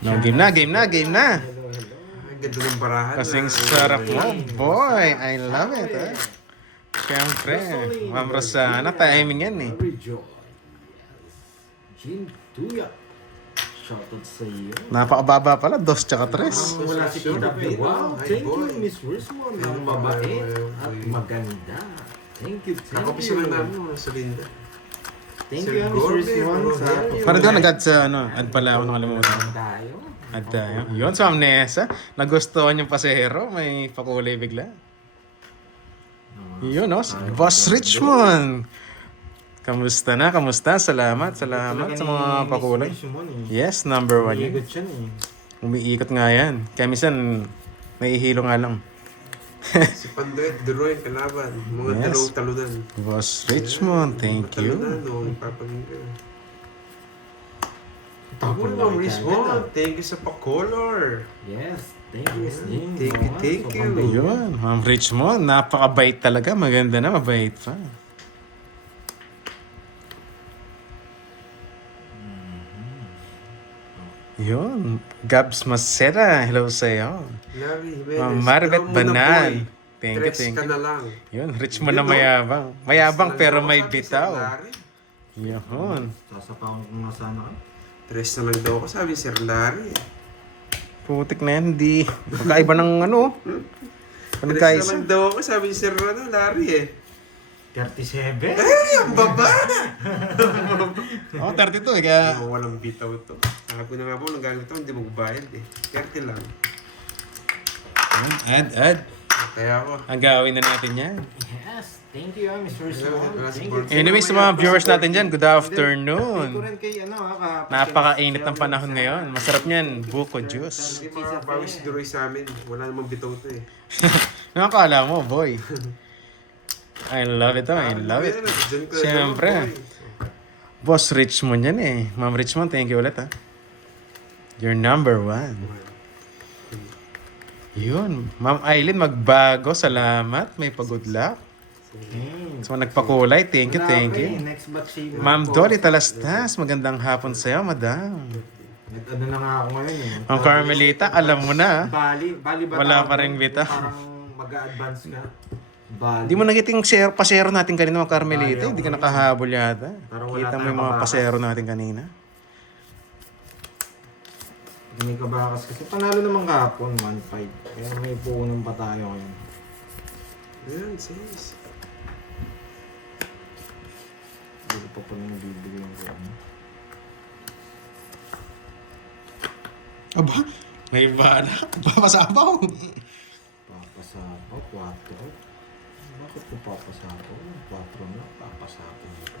No, game na, game na, game na. Ganda ng barahan. Kasing sarap mo, boy. I love it, eh. Siyempre, Ma'am Rosana, timing yan eh. Jin Tuya. Shoutout sa iyo. Napakababa pala, 2 tsaka 3. Wala si PW. Wow, thank you, Miss Rizwan. Ang babae at maganda. Thank you, thank Kakopisa you. lang namin sa Linda. Thank you, Miss Rizwan. Para di ako nag-add sa ano, add pala ako nakalimutan. Tayo. Add tayo. Yun, sa Amnesa. Nagustuhan yung pasahero, may pakulay bigla. Yun, no? Boss Richmond. Kamusta na? Kamusta? Salamat. Salamat sa mga pakulay. Yes, number 1 yan. Igot siya eh. Umiikot nga yan. Kaya minsan, naihilo nga lang. Si Pandoy at Duroy, kalaban. Mga Yes. talunan. Boss Richmond, thank you. Talunan, no? Papagin ka. Tapon Ma'am na Rizwan, thank you sa pa-color. Yes, thank you, Miss Jin. Thank you. Yun, Ma'am Richmond, napakabait talaga. Maganda na, mabait pa. Yun, Gabs Macera, hello sa'yo. Larry Ma'am Jimenez. Maribet Draw mo na, Banan, boy. thank you, Tres thank ka you. na lang. Yun, Richmond na Yun, no? mayabang. Mayabang Tres pero na lang may daw, sabi ni Sir bitaw. Larry. Yun. Sasapawan ko nga sana ka. Tres na lang daw ako, sabi ni Sir Larry. Putik na yan, hindi. Magkaiba ng ano. Tres na Pagkaisa. lang daw ako, sabi ni Sir Larry eh. 37? Ay, ang baba! Oh, 32 eh, kaya... Oh, walang bitaw to. Ako na nga po, nang gagamit ako, hindi magbayad eh. 30 lang. Yun, add. Kaya ako. Ang gawin na natin yan. Yes, thank you, Mr. Rizwan. Wala si Thank Borg. you. Anyways, sa mga viewers natin dyan, good Thank afternoon. you rin kay ano ha. Napakainit ng panahon ngayon. Masarap niyan, buko juice. Hindi makakapawis si Duroy sa amin. Wala namang bitaw to eh. Nakakala mo, boy. I love it, I love it. Siyempre. Boss Richmond yan eh. Ma'am Richmond, thank you ulit ha. You're number 1. Yun. Ma'am Aileen, magbago. Salamat. May pa-good luck. So, nagpakulay. Thank you, thank you. Next batch si Ma'am Dolly Talastas, magandang hapon sa'yo, madam. Nag-ano na nga ako ngayon eh. Ma'am Carmelita, alam mo na. Bali ba Wala tawag pa rin doon? bitaw. Parang mag-a-advance ka. Bali. Hindi mo nagiting share, pasero natin kanina mga Carmelita. Hindi ka nakahabol yata. Parang wala Kita mo yung tayong mga kabakas. pasero natin kanina. May kabakas kasi panalo naman kahapon 1-5. Kaya may puunong pa tayo ngayon. Ayan, sis. Hindi ko pa pala nabibigay yung ano. Aba, may bala. Papasabaw. Papasapaw, 4. Bakit ko papasapaw? 4 na, papasapaw dito.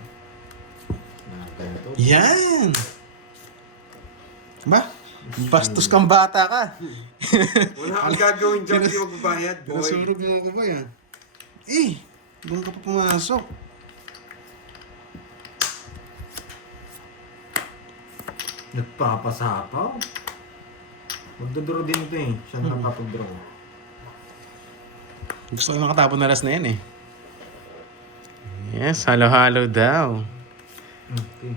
Na ganito. Yan. Ba? Bastos kang bata ka. Wala kang gagawin dyan, hindi magbabayad, boy. Pinasurog mo ako ba yan? Eh, doon ka pa pumasok. Nagpapasapaw? Magdodro din ito eh. Siya na nakapag-draw. Gusto ko nakatapon na alas na yan eh. Yes, halo-halo daw. Okay.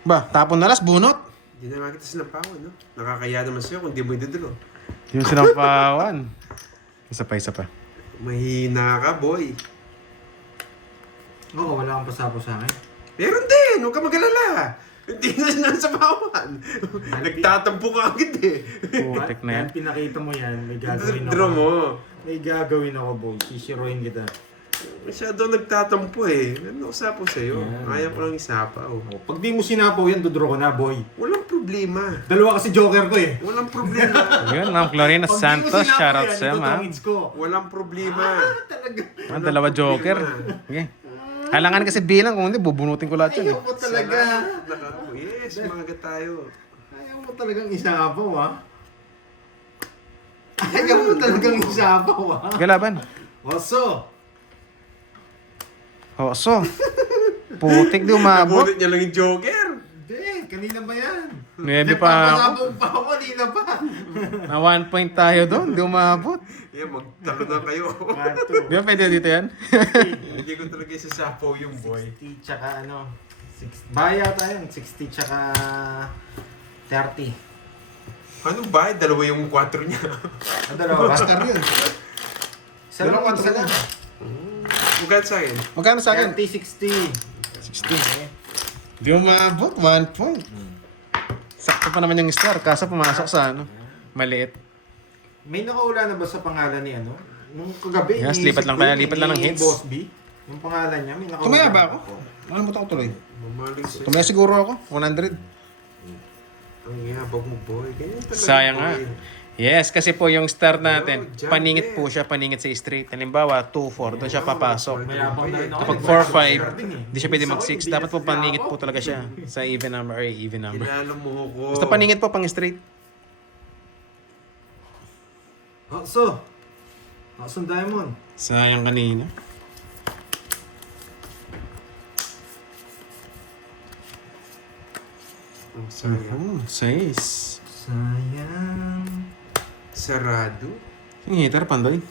Ba, tapon na alas, bunot. Hindi na makita sinampawan, no? Nakakaya naman sa'yo kung di mo idudlo. Yung sinampawan. Isa pa. Mahina ka, boy. Oo, wala kang pasapaw sa akin. Meron din, huwag ka mag-alala. Hindi na sinasapawan. Nagtatampo ka agad eh. Putik na yan. Yan, pinakita mo yan. May gagawin ako. Draw mo. May gagawin ako, boy. Sisiruin kita. Masyado nagtatampo eh. Ano usapo sa'yo? Yan. Ayaw ko lang isapaw. Oh, pag di mo sinapaw yan, dodraw ko na, boy. Walang problema. Dalawa kasi joker ko eh. Walang problema. Yun, Ma'am Clorina Pag di mo Santos, sinapaw shoutout yan, sa'yo, ma'am. dodrawins ko. Walang problema. Talaga. Ah, dalawa joker. Okay. Kailangan kasi bilang, kung hindi, bubunutin ko lahat yun eh. Ayaw mo talaga. Yes, mga tayo. Ayaw mo talagang isapaw, ha? Ayaw mo talagang isapaw, ha? Galaban. Oso. Oso. Putik, di umabot. Nabunot niya lang yung joker. Hindi, kanina ba yan? Nuebe pa ako. Nagpapasapaw pa ako, di kanina pa. Na 1 point tayo doon, di umabot. Yeah, magtalo na kayo. 1, Di ba pwede dito yan? Hindi ko talaga isasapaw yung boy. 60 tsaka ano, 60. Baya tayo, 60 tsaka 30. Anong ba? Dalawa yung 4 niya. Ang dalawa ba? Master yun. Isa lang, Dalawa, isa lang. Magkano sa akin? Magkano sa akin? 30, 60. 60. Di umabot, 1 point. Sakto pa naman yung star, kaso pumasok sa ano, maliit. May nakaula na ba sa pangalan ni ano? Nung kagabi, Yes, iniisip lipat lang ko tayo, yun, lipat lang ng ni hits. Boss B. Yung pangalan niya, may nakaula. Tumaya ba ako? Ano mo ito tuloy? Mamaling sa'yo. Tumaya siguro ako, 100. Ang yabag mo boy. Ganyan talaga. Sayang nga. boy. Yes, kasi po yung star natin, Oh, jump paningit eh. po siya, paningit sa straight. Halimbawa, 2-4, doon siya papasok. Mayabang na rin ako. Kapag 4-5, di siya pwede mag-6. Dapat po paningit po talaga siya sa even number or even number. Kilala mo ko. Basta paningit po pang straight. Hakso. Haksong Diamond. Sayang kanina. Oh, sayang. 6. Sayang. Sarado. Yung hitter, Pandoy.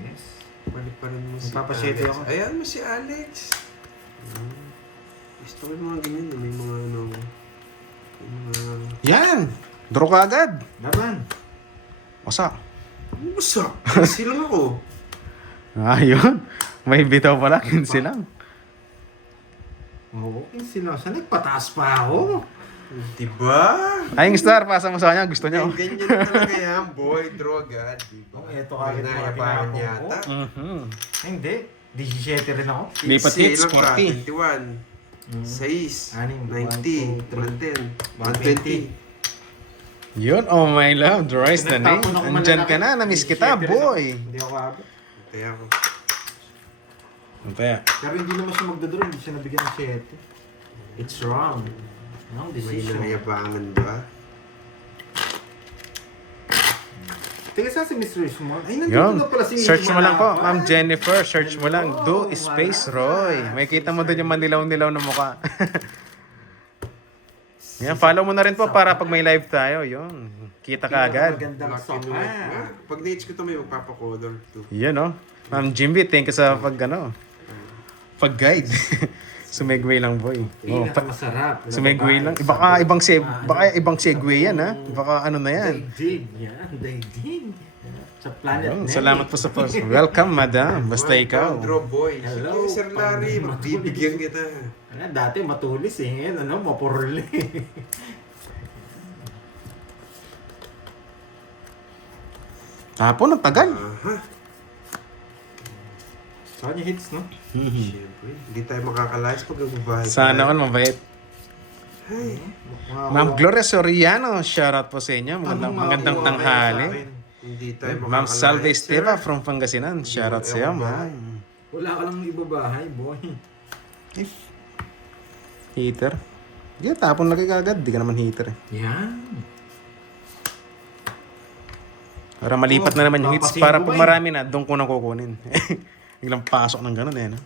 Yes. Balik pa rin mo si Magpapasyete Alex. ako. Ayan mo si Alex. Gusto ko yung mga ganyan. May mga ano. May mga... Yan! Draw ka agad. Laban. Wasak. Busak. Easy lang ako. Ayun. May bitaw pala, 15 lang. Oo, okay sila. Saan nagpataas pa ako? Diba? Ay, yung star, pasa mo sa kanya. Gusto niya. oh. Ganyan talaga yan, boy. Draw agad. Diba? Oh, eto kagad mga Nayabangan tinapon yata. ko. Mhm. Hindi. 17 rin ako. Lipat Easy hits, lang ka. 40. 21. 6. Anim, 90. 110. 120. Yun, oh my love. Royce na na. Pinagtapon ako Andyan malalaki. ka na. Namiss kita, 17 rin boy. ako. Hindi ako abot. Kaya ako. Kaya, Pero hindi naman siya magdodro. Hindi siya nabigyan ng 7. It's wrong. Wrong May decision. nayabangan ba? Teka, saan si Miss Richmond? Ay, nandito yun. na pala si Miss Search mo lang po, Malapad. Ma'am Jennifer. Search mo lang. Do Hello, space Malapad. Roy. May kita mo doon yung manilaw-nilaw na mukha. Yan, follow mo na rin po para pag may live tayo. Yun. Kita ka agad. Magandang Black and white nga. sapa. Pag na-hits ko ito, may magpapacolor too. Yan, oh. Ma'am Jimby, thank you sa pag-guide. Sumegway lang, boy. Oh, Pinakamasarap. sumegway lang. Baka ibang segue yan, ha? Baka ano na yan. Daigdig. Yan, daigdig. Sa planet Ayun, Nelly. salamat po sa post. Welcome, madam. Basta ikaw. Draw boy. Hello, Sige, Sir Larry. pang- Magbibigyan kita. Ano, dati matulis eh. Ngayon, ano, mapurli. Tapon, ang tagal. Aha. Sa kanya hits, no? Siyempre. Hindi tayo makakalayas pag nagbabahay. Sana all mabait. Ay. Ma'am Gloria Soriano, shoutout po sa inyo. Magandang tanghali. Hindi tayo makakalayas. Ma'am Salve sir. Esteva from Pangasinan, shoutout sa iyo, ma'am. Wala ka lang ibabahay, boy. Heater. Hindi, tapon lagi kagad. Di ka naman heater. Yan. Para malipat na naman yung hits. papasin Para ko pag ba marami na, doon ko na kukunin. Biglang pasok ng ganun eh. No?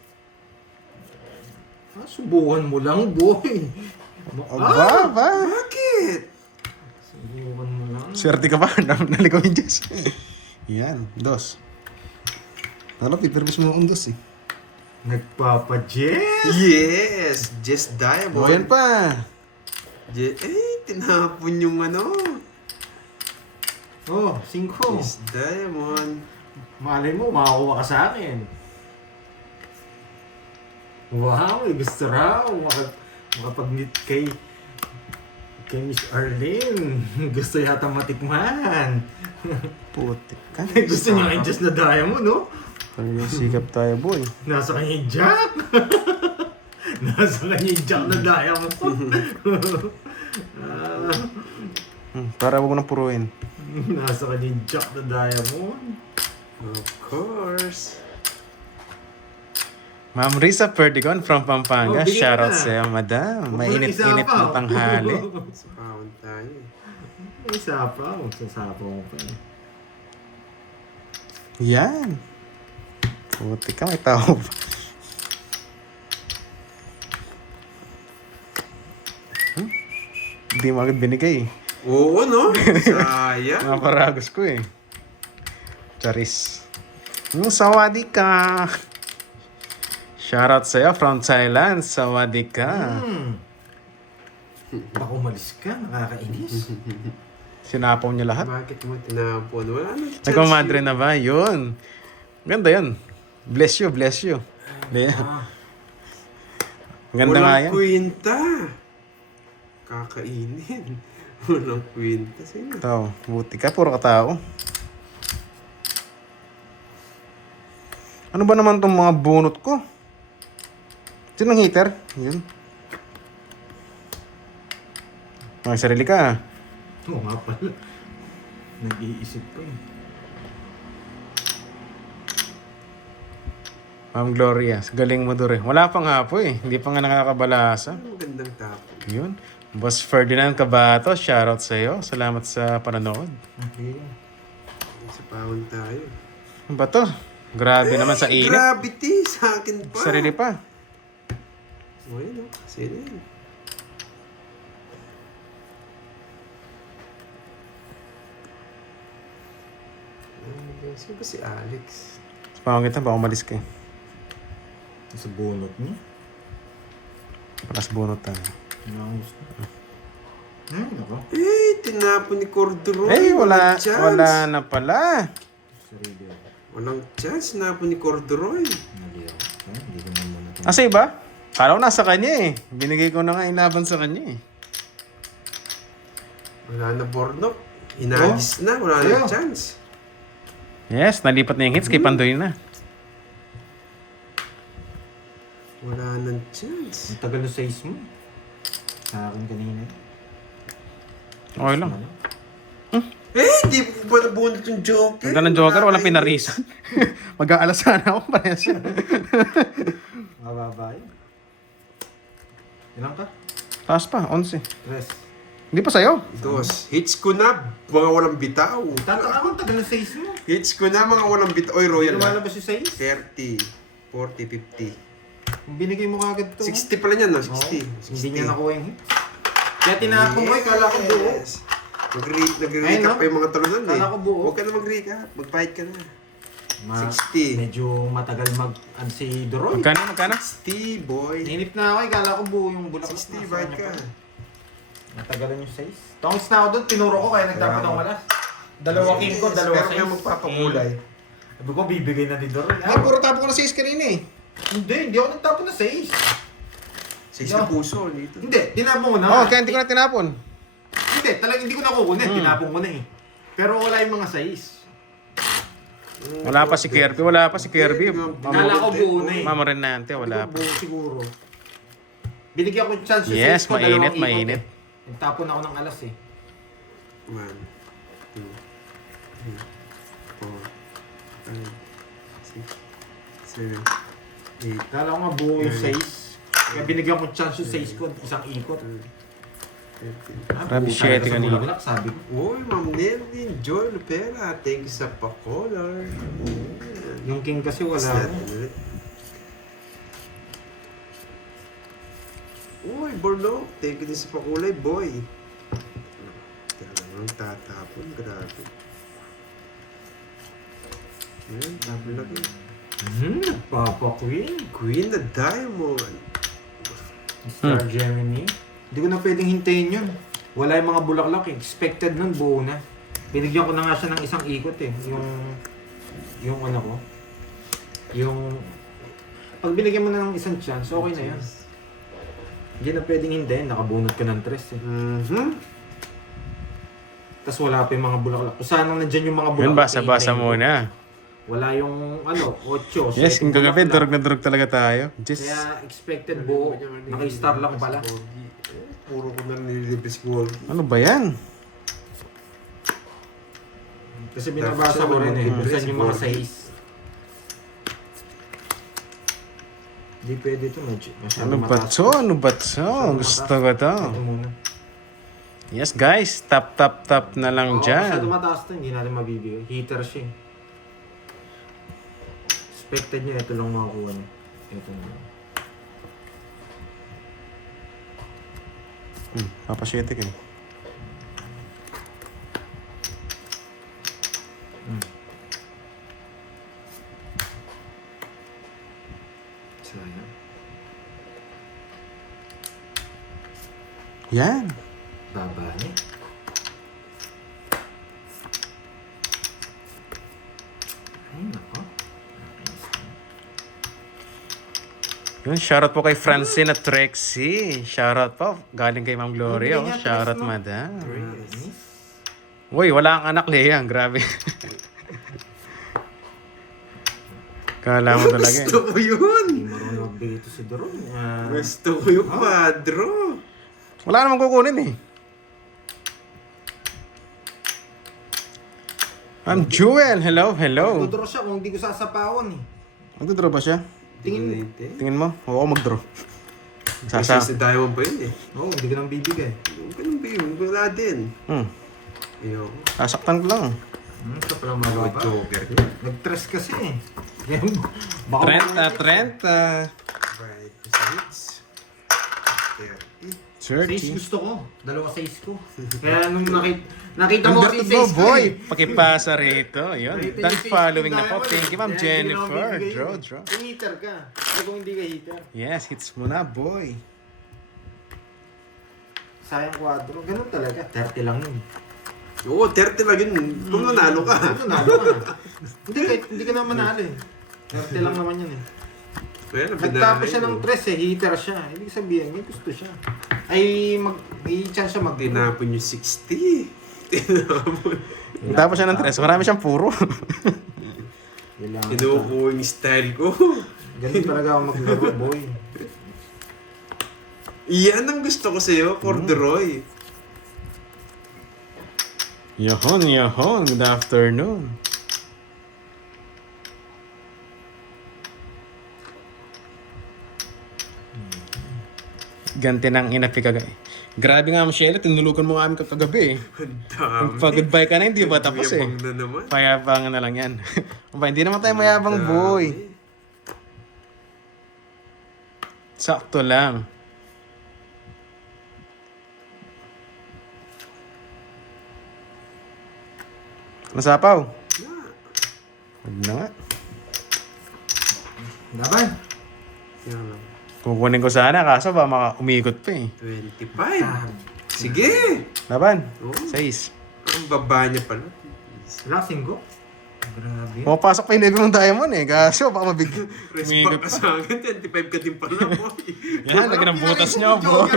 Subukan mo lang, boy. Ba? Bakit? Subukan mo lang. Swerte ka ba? Naligaw yung Diyos. Yan, dos. Ano, pipirmis mo akong dos eh. Nagpapa-Jess! Yes! Just Diamond. O, yan pa. Tinapon yung ano. Oh, 5. Just Diamond. Malay mo, makakuha ka sa akin. Wow, gusto raw. Makapag-meet kay Miss Arlene. Gusto yata matikman. Putik ka. Gusto niya yung Just na Diamond, no? Talagang sikap tayo, boy. Nasa kanya yung Jack. Nasa kanya yung Jack na Diamond. Para huwag mo nang puruin. Nasa kanya yung Jack na Diamond. Of course. Ma'am Risa Perdigon from Pampanga, Oh, bigyan shoutout ka na. sa iyo, madam. Huwag mo Mainit-init lang isa ng pa. tanghali. Sapawan tayo. May sapaw. Magsasapaw ko pa eh. Yan. Putik ka, may tao pa. Hindi mo agad binigay. Oo, no? Sayang. Mga paragos ko eh. Charis. Sawadee ka. Shoutout sa'yo from Thailand. Sawadee ka. Baka umalis ka, nakakainis. Sinapaw niya lahat. Bakit mo tinapon? Wala nang chance Nagmamadre yun. na ba? Yun. Ganda yun. Bless you, bless you. Ganda nga Walang yan. kwenta. Kakainin. Walang kwenta. Sige. Tao, buti ka. Puro katao. Ano ba naman tong mga bunot ko? Sinong hater? Yun. Mga sarili ka. Oo nga pala. Nag-iisip ko eh. Ma'am Gloria, galing mo doon eh. Wala pang hapo eh. Hindi pa nga nakakabalasa. Ang gandang tapo. Yun. Boss Ferdinand Cabato, shoutout sa'yo. Salamat sa panonood. Okay. Sa pawon tayo. Ano ba to? Grabe naman sa init. Gravity sa akin pa. Sarili pa. O yun, no? Sino yun? Sino ba si Alex? Pangit na, baka umalis ka eh. Sa bunot niya. Pakas bunot tayo. Ano ang gusto? Ay, nako. Tinapon ni Corduroy. Eh, wala, Walang chance. wala na pala. Sarili ako. Walang chance. Tinapon ni Corduroy. Mali ako. Hindi ko naman muna ito. Asa iba? Kala ko nasa kanya eh. Binigay ko na nga inaban sa kanya eh. Wala na Bornok. Inagis na. Wala na Ayaw. chance. Yes, nalipat na yung hits kay Pandoy na. Wala nang chance. Ang tagal na size mo. Sa akin kanina. Okay lang. Di ko ba nabunot yung Joker? Ganda ng Joker, walang pinarisan. Mag-aalas sana ako, parehas siya. Mababa yun. Ilang ka? Taas pa, 11. Tres. Hindi pa sa'yo. Dos. Hits ko na. Mga walang bitaw. Tataka mo, tagal na size mo. Hits ko na mga walang bitaw. Oy, Royal. Lumalabas yung size. 30, 40, 50. Kung binigay mo kagad to. 60 pala niyan, no? 60. Oo. 60. Hindi niya nakuha yung hits. Kaya tinapon mo, kala ko buo. Yes. Nagre-recap Ayun, no? pa yung mga talunan eh. Kala ko buo. Huwag ka na mag-recap. Mag-fight ka na. Ma- 60. Medyo matagal si Doroy. Magkano? 60, boy. Ninip na ako, kala ko buo yung bulak. 60, fight ka. Natagalan yung size. Tongis na ako doon, tinuro ko kaya nagdapat ako malas. Dalawa king ko, dalawa Pero size. kaya magpapakulay. Sabi ko, bibigay na ni Doroy. Ay, puro tapo ko na 6 kanina eh. Hindi ako nagtapon na size. Sa isang puso dito. Hindi, tinapon ko na. Oo, kaya hindi ko na tinapon. Hindi, talagang hindi ko na kukunin. Tinapon ko na eh. Pero wala yung mga size. Wala pa si Kirby, wala pa si Kirby. Kala ko buo na eh. Mama Renante, wala pa. Buo siguro. Binigyan ko yung chance yung Yes, size ko, mainit, dalawang ikot mainit. eh. Nagtapon ako ng alas eh. 1, 2, 3, 4, 5, 6, 7, 8, Kala ko nga buo yung size. Kaya binigyan ko chance yung size ko, isang ikot. 13. Grabe, shit, Sa kanina. bulaklak, sabi ko. Uy, Ma'am Nelvin, Joy Lupera, thank you sa pa-color. Yung king kasi wala Snap ko. ulit. Uy, Borlo, thank you din sa pakulay, boy. Kaya naman tatapon, grabe. Ayan, tapon lagi. Papa Queen. Queen na Diamond. Star Gemini. Hindi ko na pwedeng hintayin yun. Wala yung mga bulaklak eh. Expected nun, buo na. Binigyan ko na nga siya ng isang ikot eh. Yung ano ko. Yung... Pag binigyan mo na ng isang chance, okay na yun. Hindi na pwedeng hintayin. Nakabunot ka ng tres eh. Tapos wala pa yung mga bulaklak. Kung saan nandyan yung mga bulaklak. Yun, basa-basa hintayin ko. muna. Wala yung ano, 8. Yes, yung kagabi, durog na durog talaga tayo. Just, Kaya expected buo. Naka-star lang pala. Puro ko na nililibis gold. ano ba yan? Kasi binabasa ko rin eh. Kung saan yung mga size. Hindi pwede ito. Ano ba to? Ano ba to? Gusto ko to. Ito muna. Yes guys, tap na lang Masyado dyan. mataas to. Hindi natin mabibigay. Heater siya eh. Expected niya. Ito lang makakuha niya. Ito na. Papasyete ka eh. Yan. Baba niya. Ay, nako. Yun, shoutout po kay Francine at Trexie. Shoutout po. Galing kay Ma'am Gloria. Oh. Shoutout, madam. Uy, wala kang anak, Lea. Grabe. Kala mo talaga. Gusto ko yun. Hindi marunong magbigay ito si Doron. Gusto ko yung quadro. Wala namang kukunin eh. Ma'am Jewel, hello, hello. Magdodraw siya kung hindi ko sasapawan eh. Magdodraw ba siya? Tingin, Tingin mo? Oo, magdraw. Kasi si Diamond pa yun eh. Oo, hindi ka nang bibigay. Ganun ba yun? Wala din. Ayoko. Sasaktan ko lang. Ito pala mga baba. Joker. Nag-stress kasi eh. Trent. Right. Sa hits. 30. 6 gusto ko. Dalawa 6 ko. Kaya nung nakita mo kasi Understood mo, 6 ko boy. eh. Pakipasa rito. Yun. Nakita Done niyo si following na Diamond po. Thank you, Ma'am eh. Kaya hindi ko Jennifer. naman bibigay Draw, yun. draw. Kung hitter ka. Ay kung hindi ka hitter. Yes, hits mo na, boy. Sayang kwadro. Ganun talaga. 30 lang yun. Oo, 30 lang yun. Kung nanalo ka. Nanalo ka na. Hindi ka naman manalo eh. 30 lang naman yun eh. Pero Nagtapos siya ng 3 eh. Hitter siya. Ibig sabihin, may gusto siya. May chance siya Tinapon yung 60. Tinapon. Tapos siya ng 3. Marami siyang puro. Kinukuha yung style ko. Ganun talaga ako maglaro, boy. Iyan ang gusto ko sa'yo, Corduroy. Yahon. Good afternoon. Ganti ng inapi kagabi. Grabe nga, Michelle. Tinulugan mo kami kagabi eh. Ang dami. Magpa-goodbye ka na, hindi ba tapos eh. Yabang na naman. Payabangan na lang yan. Aba, hindi naman tayo mayabang, boy. Sakto lang. Nasapaw? Huwag na nga. Laban. Yan lang. Kukunin ko sana, kaso ba umikot pa eh. 25. Sige. Laban. Oh. 6. Ang baba niya pala. Lasing ko. Grabe. Pumapasok pa yung level ng diamond eh. Kaso baka umikot Respect ka sa akin. 25 ka din pala mo. Yan, lagi ng butas niyo, boy.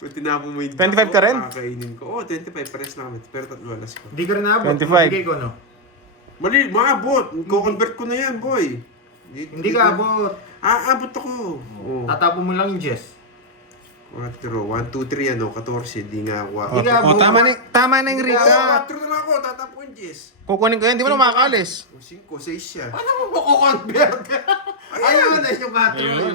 Kung tinapon mo yung 25 ka rin? Kakainin ko. Oo, 25 pares namin. Pero tatlo alas ko. Hindi ka rin naabot. 25. Mabigay ko, no? Mali, maabot. Ko-convert ko na yan, boy. Hindi ka abot. Abot ako. Oo. Tatapon mo lang yung Jess. 4, 1, 2, 3, 14. Di nga ako. Hindi ka abot. Tama na yung Rika. 4 na lang ako. Tatapon, Jess. Kukunin ko yan, di mo na makakalis. 5, 6 siya. Paano mo mako-convert? Ayun na yung 4. Ayun.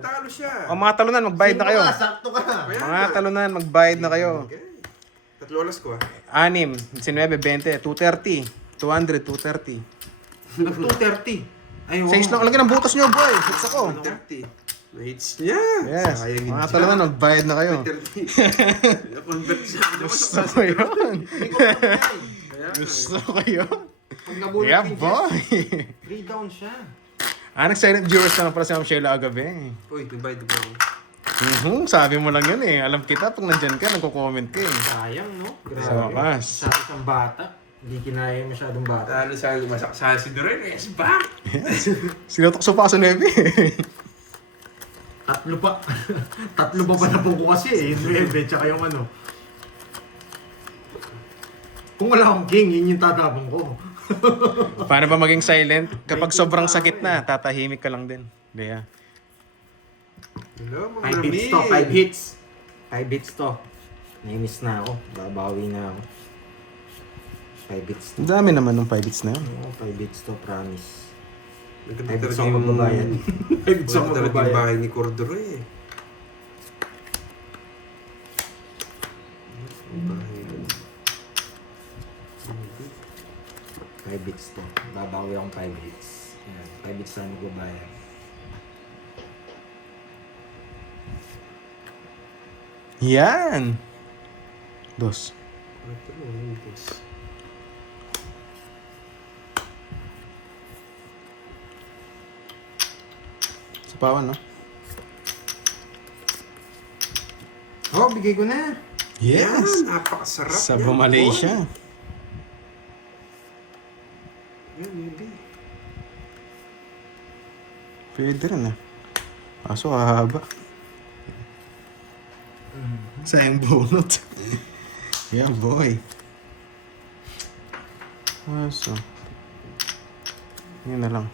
Talo siya. O mga talunan, magbayad na kayo. Sakto ka. Mga talunan, magbayad na kayo. Okay. Tatlo alas ko 6, 19, 20, 230. 200, 230. Nag-230. Ayun. 6 lang, lagi ng butas nyo, boy. Hits ako. 30. Hits niya. Yes. Sayang Mga hindi talunan, magbayad na kayo. 30. Na-convert siya. Gusto ko yun. Hindi ko pinay. Gusto ko yun. Pag nabulat Yeah, yung boy. Jess, 3 down siya. Nag-silent viewers na lang pala si Ma'am Sheila agabi. Uy, Dubai ako. Sabi mo lang yun eh. Alam kita, pag nandyan ka, nagko-comment ka eh. Sayang, no? Sa wakas. Sa isang bata. Hindi kinaya masyadong bata. Talo sa masaksahan si Duray. Yes, back! Sinutok pa sa nebe. Tatlo pa. Tatlo pa ba na po ko kasi eh. Yung 9, tsaka yung ano. Kung wala akong king, yun yung tatapon ko. Paano ba maging silent? Kapag sobrang sakit na, tatahimik ka lang din. Bea. Hello, 5 mga hits to, 5 hits. 5 hits to. Naimis na ako. Babawi na ako. 5 hits to. Ang dami naman ng 5 hits na yun. Oo, 5 hits to, promise. 5 Naganda hits talaga ako magbabayan. 5 hits ako Wala talaga yung magbabayan. bahay ni Corduroy eh. Bahay. 5 hits to. Babawi akong 5 hits. Ayan, 5 hits na magbabayan. Yan! Dos. Ito mo, yung boss. Sapawan, no? Oh, bigay ko na. Yes! Yan, napakasarap Sa yan, Malaysia. boy. Yan, maybe. Pwede rin ah. Kaso hahaba. Sayang bunot. Yeah, boy. Kaso. Yun na lang.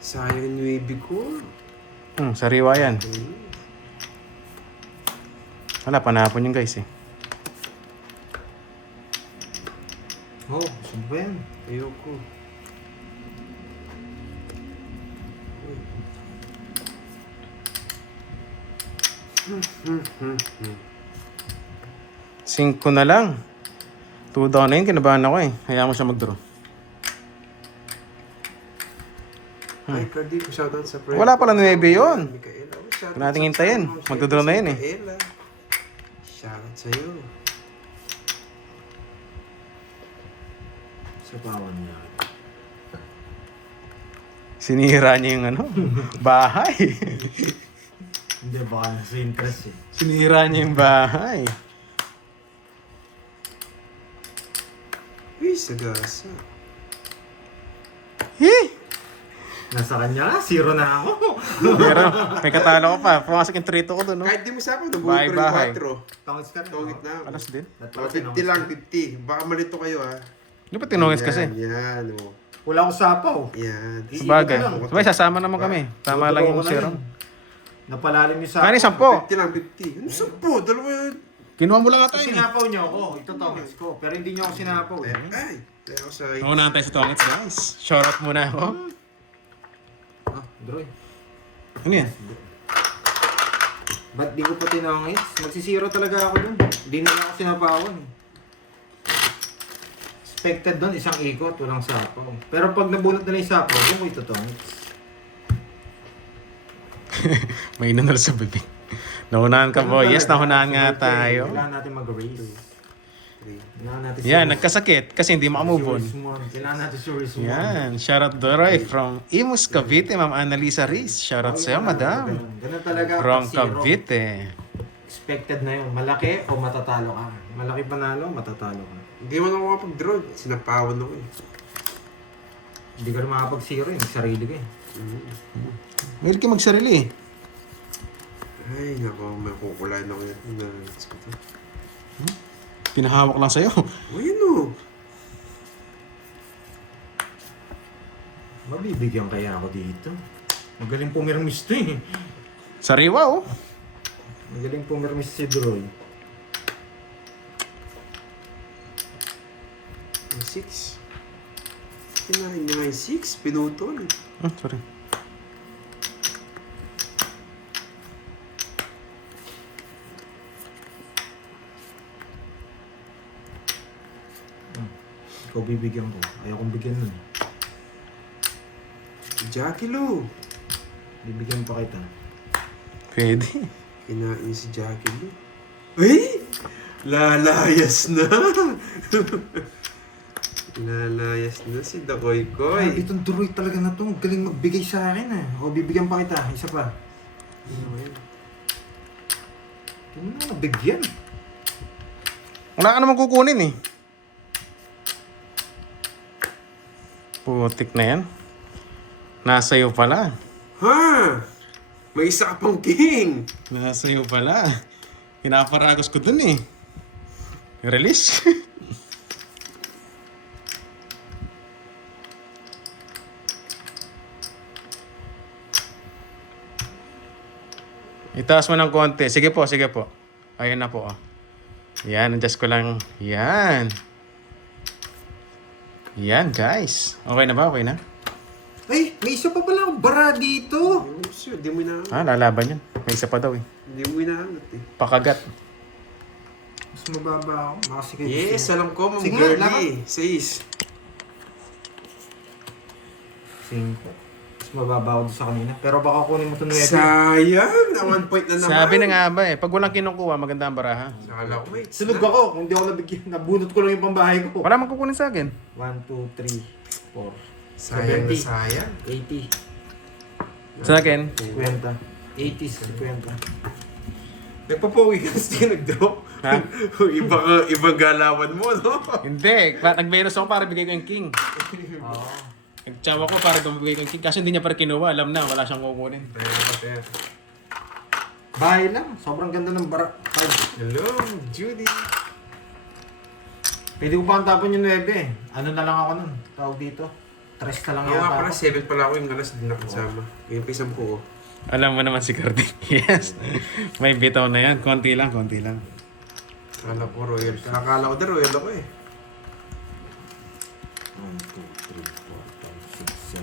Sayang yung baby ko. Sariwa yan. Wala, panapon yung guys eh. Oh, saan ba yan? Ayoko. Cinco na lang. 2 down na yun, kinabahan ako eh. Hayaan mo siya mag-draw. Hi, Cardi. Shoutout sa friend. Wala pala 9 yun. Micaela. Oh, shoutout Kung natin sa hintayin, friend mo. magdodraw na yun eh. Micaela. Shoutout sa'yo. Sa pawan niya. Sinira niya yung ano, bahay. Hindi, baka nasa interest eh. Sinira niya yung bahay. Uy, sagasa. Heh! Nasa kanya, 0 na ako. Pero may katalo ko pa. Pumasok yung trito ko doon, no? Kahit di mo sapang, nabuhay ko Bahay-bahay. rin 4. Tangis ka na. Tungit na ako. Alas din. Oh, 50 lang, 50. Baka malito kayo ha. Hindi pa tinungis kasi. Yan, oh. Wala akong sapaw. Yan. Sabagay. lang. Sabay, sasama naman kami. Tama lang yung serum. Napalalim yung sapaw. Kani 10. 50 lang, 50. Ano 10? Dalawa yun. Kinuha mo lang ata yun. Sinapaw niyo ako. Ito tongits ko. Pero hindi niyo ako sinapaw eh. Ay, tayo ako sa... Nauna tayo sa tongits, guys. Shoutout muna ako. Ah, Droy. Ano yan? Ba't di ko pa tinongits? Magsisiro talaga ako dun. Hindi na ako sinapawan eh. Expected dun, isang ikot, walang sapaw. Pero pag nabunot na yung sapaw, doon ko itutongits. May inunal sa bibig. Naunahan ka, boy. Yes, naunahan nga tayo. Kailangan natin mag-raise. Kailangan natin Yan, nagkasakit kasi hindi makamove on. Kailangan natin serious one. Yan, shoutout Doroy from Imus, Cavite, Ma'am Annalisa Riz. Shoutout sa'yo, madam. Ganun talaga. From pag zero. Cavite. Expected na yun. Malaki o matatalo ka. Malaki panalo, matatalo ka. Hindi mo na ako makapag-draw. Sinapawan ako eh. Hindi ka rin makapag-zero eh. Sarili ka eh. Mahilig ka magsarili eh. Ay, nako, makukulayan ako yan. Pinahawak lang sa'yo. O, yun o. Mabibigyan kaya ako dito. Magaling pumirmis to eh. Sariwa oh. Magaling pumirmis si Droy. 6. Kinahin niya nga yung 6. Pinutol. Sorry. Ikaw bibigyan ko. Ayaw kong bigyan nun. Jackie Lou. Bibigyan pa kita. Pwede. Kinain niya si Jackie Lou. Ay! Lalayas na. Lalayas na si Dakoy Koy. Itong Droy talaga na to. Galing magbigay sa akin ah. O bibigyan pa kita. Isa pa. Hindi mo na nabigyan. Wala ka naman kukunin eh. Putik na yan. Nasa iyo pala. Ha? May isa ka pang king. Nasa iyo pala. Pinaparagos ko dun eh. Release. Itaas mo ng konti. Sige po, sige po. Ayun na po. Oh. Yan, adjust ko lang. Yan. Yan, guys. Okay na ba? Okay na? Ay, may isa pa pala akong bara dito. Sure, di mo inaangat. Lalaban yun. May isa pa daw eh. Di mo inaangat eh. Pakagat. Mas mababa ako. Makasikay. Yes, alam ko, Ma'am Sige, Girlie. 6. 5. Mas mababa ako doon sa kanina. Pero baka kunin mo ito 9. Sayang! Na 1 point na naman. Sabi na nga ba eh, pag walang kinukuha, maganda ang baraha. Akala ko, wait. Sunog ako. Kung di ako nabigyan, nabunot ko lang yung pambahay ko. Wala mang kukunin sa akin. 1, 2, 3, 4. Sayang na 70. sayang. 80. Sa akin, 50. 80s, 50. Nagpapogi ka kasi nag-draw. Ha? Ibang galawan mo, no? hindi. Nag-menos ako para bigay ko yung king. Oo. Nagtsawa ko para bigay ko yung king. Kasi hindi niya pa rin kinuha. Alam na, wala siyang kukunin. Bahay lang. Sobrang ganda ng card. Hello, Judy. Pwede ko pa ang tapon yung 9 eh. Ano na lang ako nun? Tawag dito. 3 na lang Oo nga yata pala, ako. 7 pala ako yung alas din nakasama. Yung pisam ko, oh. Alam mo naman si Cardi. Yes. May bitaw na yan. Konti lang, konti lang. Akala ko royal. Akala ko din royal ako eh. 1, 2, 3, 4, 5, 6, 7.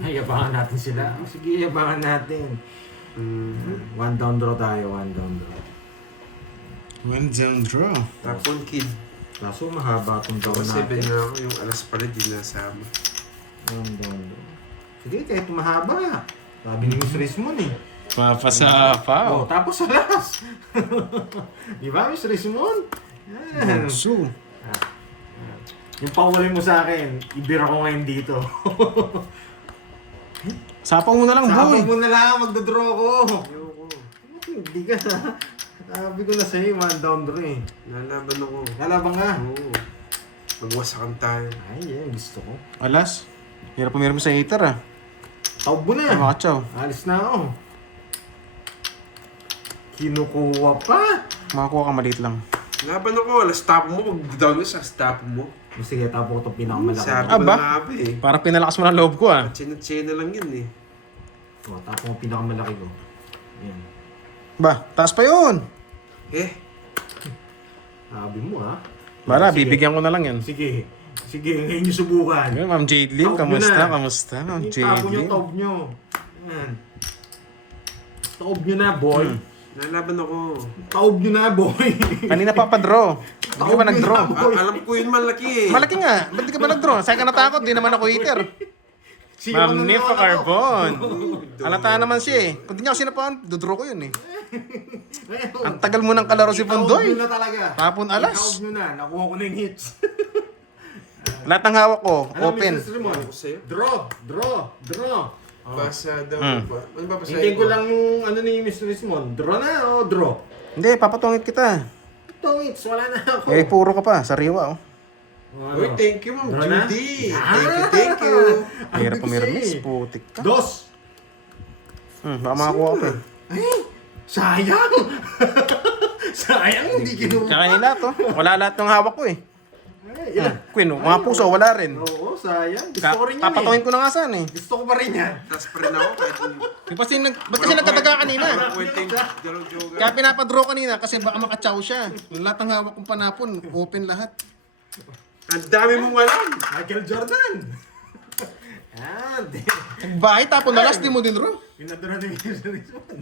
Ay, yabangan natin sila. Sige, yabangan natin. 1 down draw tayo, 1 down draw. One down draw. Tapon kid. Kaso mahaba itong draw Ako 7 natin. na ako, yung alas pala di nasama. 1 down draw. Sige, kahit mahaba. Sabi ni Miss Rismon eh. Papasapaw. Oh, tapos alas. Di ba, Miss Rismon? Yan. Su. Yung pawalin mo sa akin, ibira ko ngayon dito. Sapaw mo na lang, boy. Sabi mo na lang, magdodraw ko. Ayoko. Hindi ka. Sabi ko na sa'yo, 1 down draw eh. Nalaban ako. Lalabang ka. Oo. Magwasakan tayo. Ay, yan, gusto ko. Alas. Hirap pumirmi sa heater ah. Taob mo Ay, na. mga chow. Alis na ako. Kinukuha pa. Makakuha ka maliit lang. Laban ako, alas tapo mo. Mag-down ka sa tapo mo. Sige, tapo ko itong pinakamalaki. Sabi Ah, ko ba? na nga ba eh. Parang pinalakas mo ng loob ko ah. Chena lang yun eh. Oh, tapo ko pinakamalaki ko. Ayan. Ba, taas pa yun. Eh, Sabi mo ha. Bara, Sige. bibigyan ko na lang yan. Sige. Sige, ngayon nyo subukan. Ayun, Ma'am Jadeline, Taob nyo kamusta? na. Kamusta, Ma'am Yung tapo nyo, Jadeline? taob nyo. Ayan. Taob nyo na, boy. nalaban ako. Taob nyo na, boy. Kanina pa pa-draw. Hindi ka ba nag-draw? Alam ko yun malaki eh. Malaki nga. Ba't di ka ba nag-draw? Sa'yo ka natakot, di naman ako heater. Ma'am Nifa Carbon. Halata naman siya eh. Kung di niya ako sinapahan, dodraw ko yun eh. Ang tagal mo nang kalaro si Pondoy. Taob nyo na talaga. Tapon alas. Taob nyo na. Nakuha ko na yung hits. Lahat ng hawak ko, Ano, open. Mrs. Rimon? Ako sa'yo. Draw. Basa daw ba? Ano ba Hintayin ko lang yung ano ni Mr. Rimon. Draw na o draw? Hindi, papatungit kita. 2 hits. Wala na ako. Eh, puro ka pa, sariwa oh. O, Uy, ano? thank you Ma'am Draw na? Judy. Ah! Thank you. Hirap Ang pumirmis, bigsi. putik ka. 2. Baka makakuha ka eh. Ay, sayang. Sayang, hindi kinuha. Kakain lahat oh. Wala lahat ng hawak ko eh. Ay, ilan? Queen oh, mga puso, wala rin. Oo, sayang. Gusto ko rin yan Papatungin eh. ko na nga saan eh. Gusto ko pa rin yan. Tapos pa rin ako kahit Ba't kasi nagkataga kanina? Walang kwenteng jalo-joga. Kaya pinapadraw kanina kasi baka makachow siya. Lahat ng hawak kong panapon, open lahat. Ang dami mong alam. Michael Jordan. Ah, di. Nagbahay tapon na last, di mo din raw. Pinadura ni Mr. Rizwan.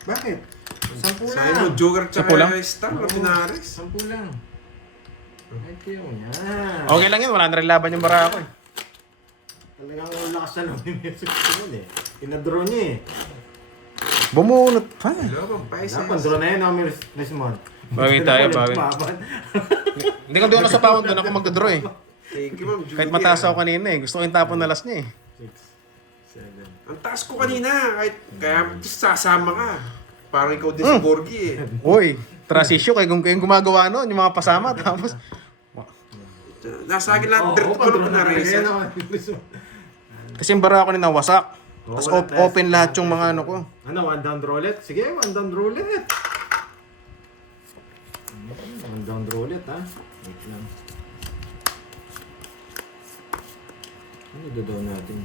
Bakit? 10 Sabi mo, lang. Joker Sampu lang? tsaka Star, Pinares. 10 lang. Thank you. Yan. Okay lang yun, wala na rin laban yung bara ako eh. Talagang lakas na naman yung Mr. Rizwan eh. Pinadraw niya eh. Bumunot pa. Hello, Ma'am Pisces. Napandraw na yun, Mr. Rizwan. Bawi tayo, bawi. Tumaban. Hindi ko doon sa pound, doon ako mag-draw eh. Thank you, Ma'am Judy. Kahit mataas ako kanina eh. Gusto ko yung tapon na last niya eh. 6, 7. Ang taas ko kanina, kahit kaya sasama ka. Parang ikaw din si Borgie eh. Uy, trust issue kayo kung kayong gumagawa noon, yung mga pasama. Tapos, Nasa akin lahat, Oo, dirt ko pandraw na na Pinares. talaga yan, Mr. Rizwan. kasi yung bara ako nina wasak. Tapos wala test. open lahat yung mga ano ko. Ano, 1 down roulette? Sige, 1 down roulette. 1 down roulette, ha? Wait lang. Ano doon natin?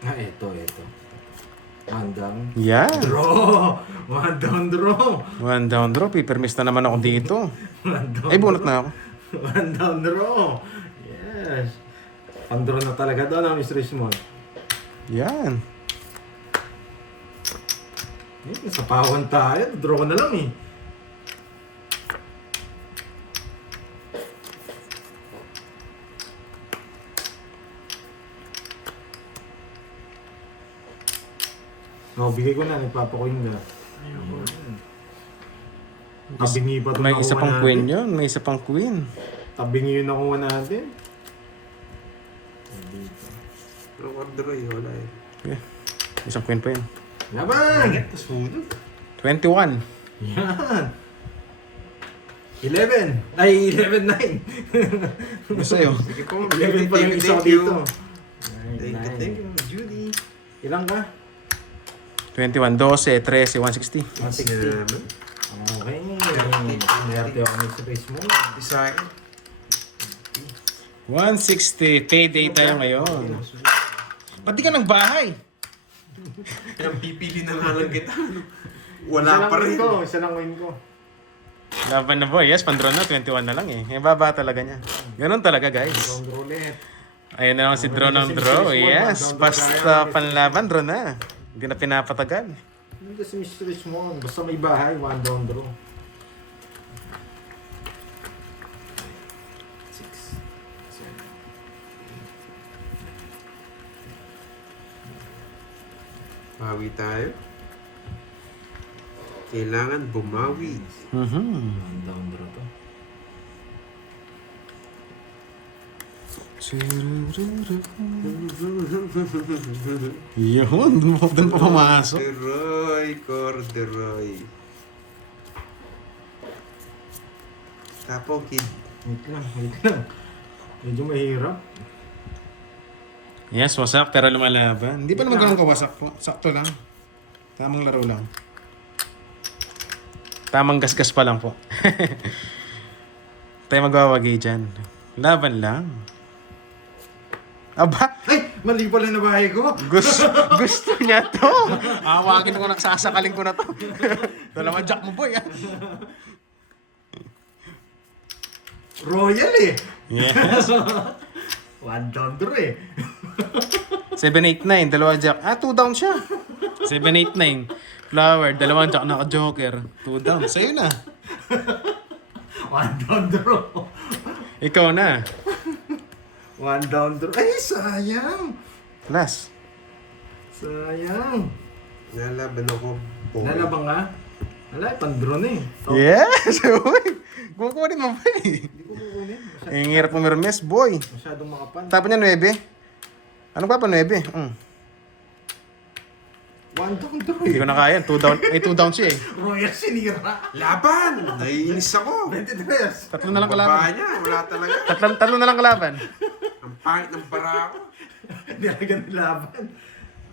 Ah, eto. 1 down. Yan. Draw! 1 down draw! One down draw, pipermis na naman ako dito. 1 down Ay, bunot na ako. 1 down draw! Yes! Pang-draw na talaga doon, ha, Mr. Richmond. Yan. Eh, sa pawan tayo, draw ko na lang eh. Oh, bigay ko na, nagpapakuin na. Tabingi pa ito May nakuha isa pang natin. queen yun. May isa pang queen. Tabingi yung nakuha natin. Pero corduroy, wala eh. Yeah. Isang queen pa yun. Laban! Tapos hunod. 21. Yan! 11! Ay, 11-9! Ano sa'yo? Sige po, 11 pa yung isa ko thank you. dito. Thank you, Judy. Ilang ka? 21, 12, 13, 160. 160. Naman. Okay. Nerte ako ng space mo. Isa akin. 160. Payday tayo ngayon. Ba't di ka ng bahay? Kaya pipili na nga lang kita. Wala pa rin. Isa lang win ko. Laban na boy. Yes, pandraw na. 21 na lang eh. Yung baba talaga niya. Ganun talaga guys. Round roulette. Ayun na naman si draw ng draw. Yes. Basta panlaban, draw na. Hindi na pinapatagal. Hindi kasi mystery mo. Basta may bahay, one down draw. 6, 7, Bawi tayo. Kailangan bumawi. one down draw to. Yun, doon pa pumasok. Corduroy. Tapos kid. Wait lang. Medyo mahirap. Yes, wasak pero lumalaban. Hindi pa naman ganun kawasak po. Sakto lang. Tamang laro lang. Tamang gasgas pa lang po. Tayo magwawagi dyan. Laban lang. Aba, Ay! Mali pala na bahay ko! gusto niya to. Awagin ko na, sasakalin ko na to. Dalawang jack mo boy. Royal eh! Yes. One down draw eh. 789, dalawa jack. 2 down siya. 789. Flower, dalawang jack naka-joker. 2 down. Sa'yo na. One down draw. Ikaw na. One down draw. Ay, sayang! Last. Sayang. Nalaban ako. Boy. Nalabang ka? Wala, pan-draw na eh. Yes! Uy! Kukunin mo ba eh? Hindi ko kukunin. Ang hirap mo mermes, boy. Masyadong makapan. Tapos niya 9. Anong pa 9? One down draw Hindi eh. ko na kaya. 2 down. 2 down siya eh. Royal sinira. Laban! Naiinis ako. 23. Tatlo na lang Baba kalaban. niya, wala talaga. Tatlo na lang kalaban. Ang pangit ng para ako. Nilagan ng laban.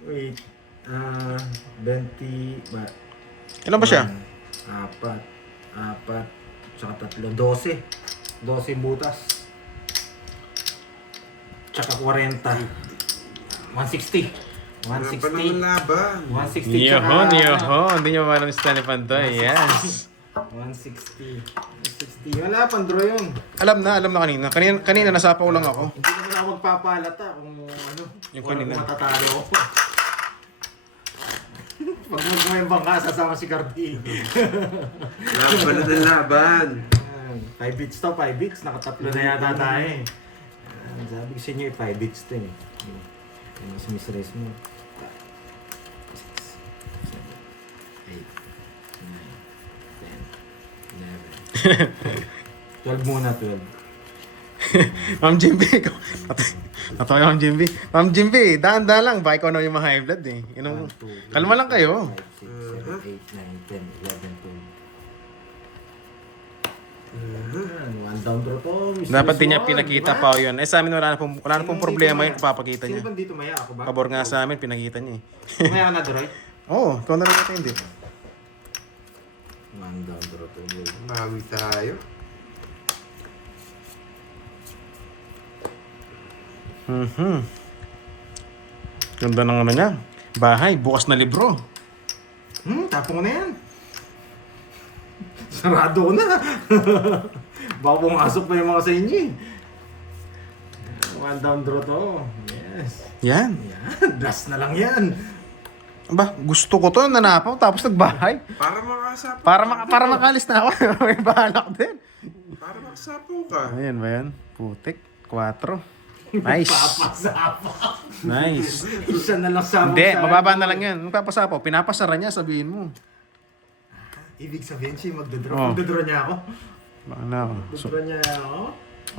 Wait. 20... Ba? Ilan ba siya? 4, tsaka 3, 12. 12 butas. Tsaka 40. 160. Wala pa naman laban. 160 Yohon, tsaka... yohon. Hindi niyo alam si Stanley Pantoy. Yes. 160. 160. Wala, pan-draw yun. Alam na kanina. Kanina nasapa ko lang ako. Hindi naman ako magpapalata kung ano. Yung kanina. Kung matatalo ako. Pag magmayabang ka, sasama si Cardi. Laban na ng laban. 5 bits to, 5 bits. Nakatatlo na yata tayo eh. Sabi ko sa inyo, 5 bits to eh. Yung mas mistress mo. 6, 7, 8, 9, 10, 11. 12 muna, 12. Ma'am Jimby. Natawa yung Ma'am Jimby. Ma'am Jimby, daan-daan lang. Baka ikaw na yung mga high blood eh. Kalma lang kayo. 5, 6, 7, 8, 9, 10, 11, 12. One down draw to. Mr. Dapat din niya Swan, pinakita diba? pa yun. Eh sa amin wala na pong problema yung papakita Sino niya. ba dito maya? Ako ba? Pabor nga sa amin, pinakita niya eh. Maya ka na, Droy? Oo, ikaw na lang ito hindi. One down draw to. Bawi tayo. Ganda ng ano niya. Bahay, bukas na libro. Tapong na yan. Sarado ko na. Baka pumasok pa yung mga sa inyo eh. One down draw to. Yes. Yan. Yan. Last na lang yan. Aba, gusto ko to, nanapaw, tapos nagbahay. Para makasapo. Para makalis na ako. May balak din. Para makasapo ka. Ayan ba yan? Putik. 4. Nice. Papasapa. Nice. Isa na lang sa Hindi, mababa na lang yan. Nung papasapaw, pinapasara niya, sabihin mo. Ibig sabihin siya magdodraw. Oh. Magdodraw niya ako. Baka na ako. Magdodraw niya ako.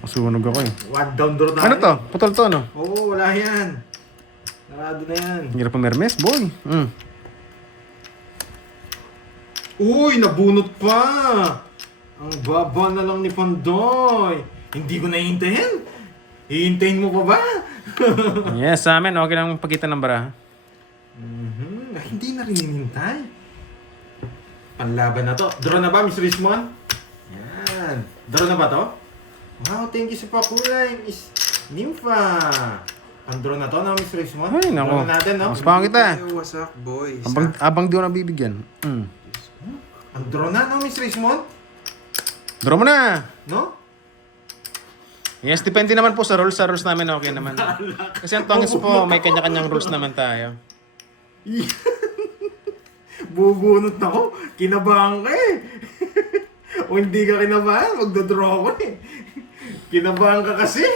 Sunog ako eh. One down draw tayo. Ano to? Putol to, no? Oo, wala yan. Narado na yan. Hirap pa Mermes, boy. Uy, nabunot pa! Ang baba na lang ni Pandoy. Hindi ko nahihintayin. Hihintayin mo pa ba? Yes, sa amin, okay lang pagkita ng baraha. Ay, hindi na rin hinihintay. Panlaban na to. Draw na ba, Miss Richmond? Yan. Draw na ba to? Wow, thank you sa pakulay, Miss Nympha. Pandraw na to, no, Miss Richmond? Ay, nako. Draw na natin, no? Mas pa kita. Ay, wasak, boy. Abang di ko nabibigyan. Ang draw na, no, Miss Richmond? Draw mo na! No? Yes, depende naman po sa rules. Sa rules namin, okay naman. Kasi ang tongits po, may kanya-kanyang rules naman tayo. Bubunot na ako. Kinabahan ka eh. O hindi ka kinabahan, magdodraw ako eh. Kinabahan ka kasi.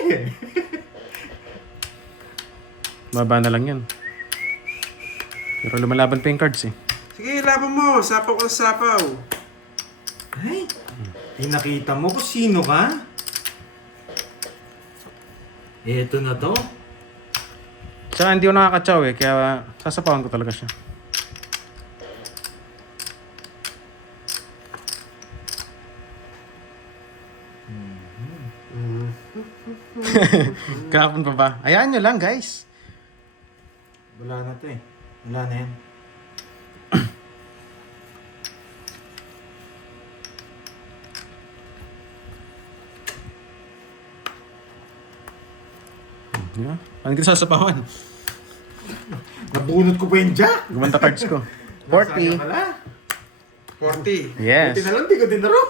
Baba na lang yan. Pero lumalaban pa yung cards eh. Sige, laban mo. Sapaw ka sa sapaw. Ay, pinakita mo kung sino ka? Eto na to. Tsaka hindi ko nakakatsaw eh, kaya sasapawan ko talaga siya. Kahapon pa ba? Ayaan nyo lang guys. Wala na to eh. Wala na yan. Yeah. Ano kita sasapawan? Nabunot ko pa yung jack. Gumanda cards ko. Nasayang 40. pala. 40. Yes. Buti na lang, di ko dinaro.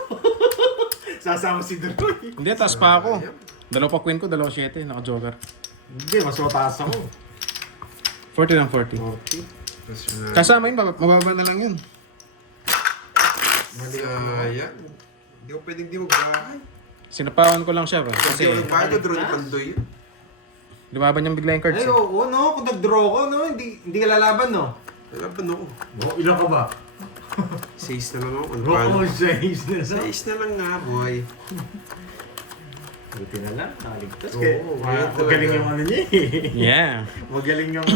Sasama si Droy. Hindi, taas pa ako. Dalawa pa queen ko, dalawa 7. Naka-joker. Hindi, mas mataas ako. 40 lang 40. 40. Kasama yun, mababa na lang yun. Mali ka. Sayang. Hindi ko pwedeng di magbahay. Sinapawan ko lang siya ba? Kasi Kasi ako nagbahay ko, draw ni Pandoy yun. lumaban yung bigla yung cards Ay, eh. oo, no. Kung nag-draw ko, no. Hindi ka lalaban, no. Nalaban ako. Ilan ka ba? 6 na lang ako. Ano paano? Oo, 6 na lang. 6 na lang nga, boy. Buti na lang, nakaligtas. Oo, Kaya, kaya magaling talaga. yung ano niya eh. Yeah. Magaling yung...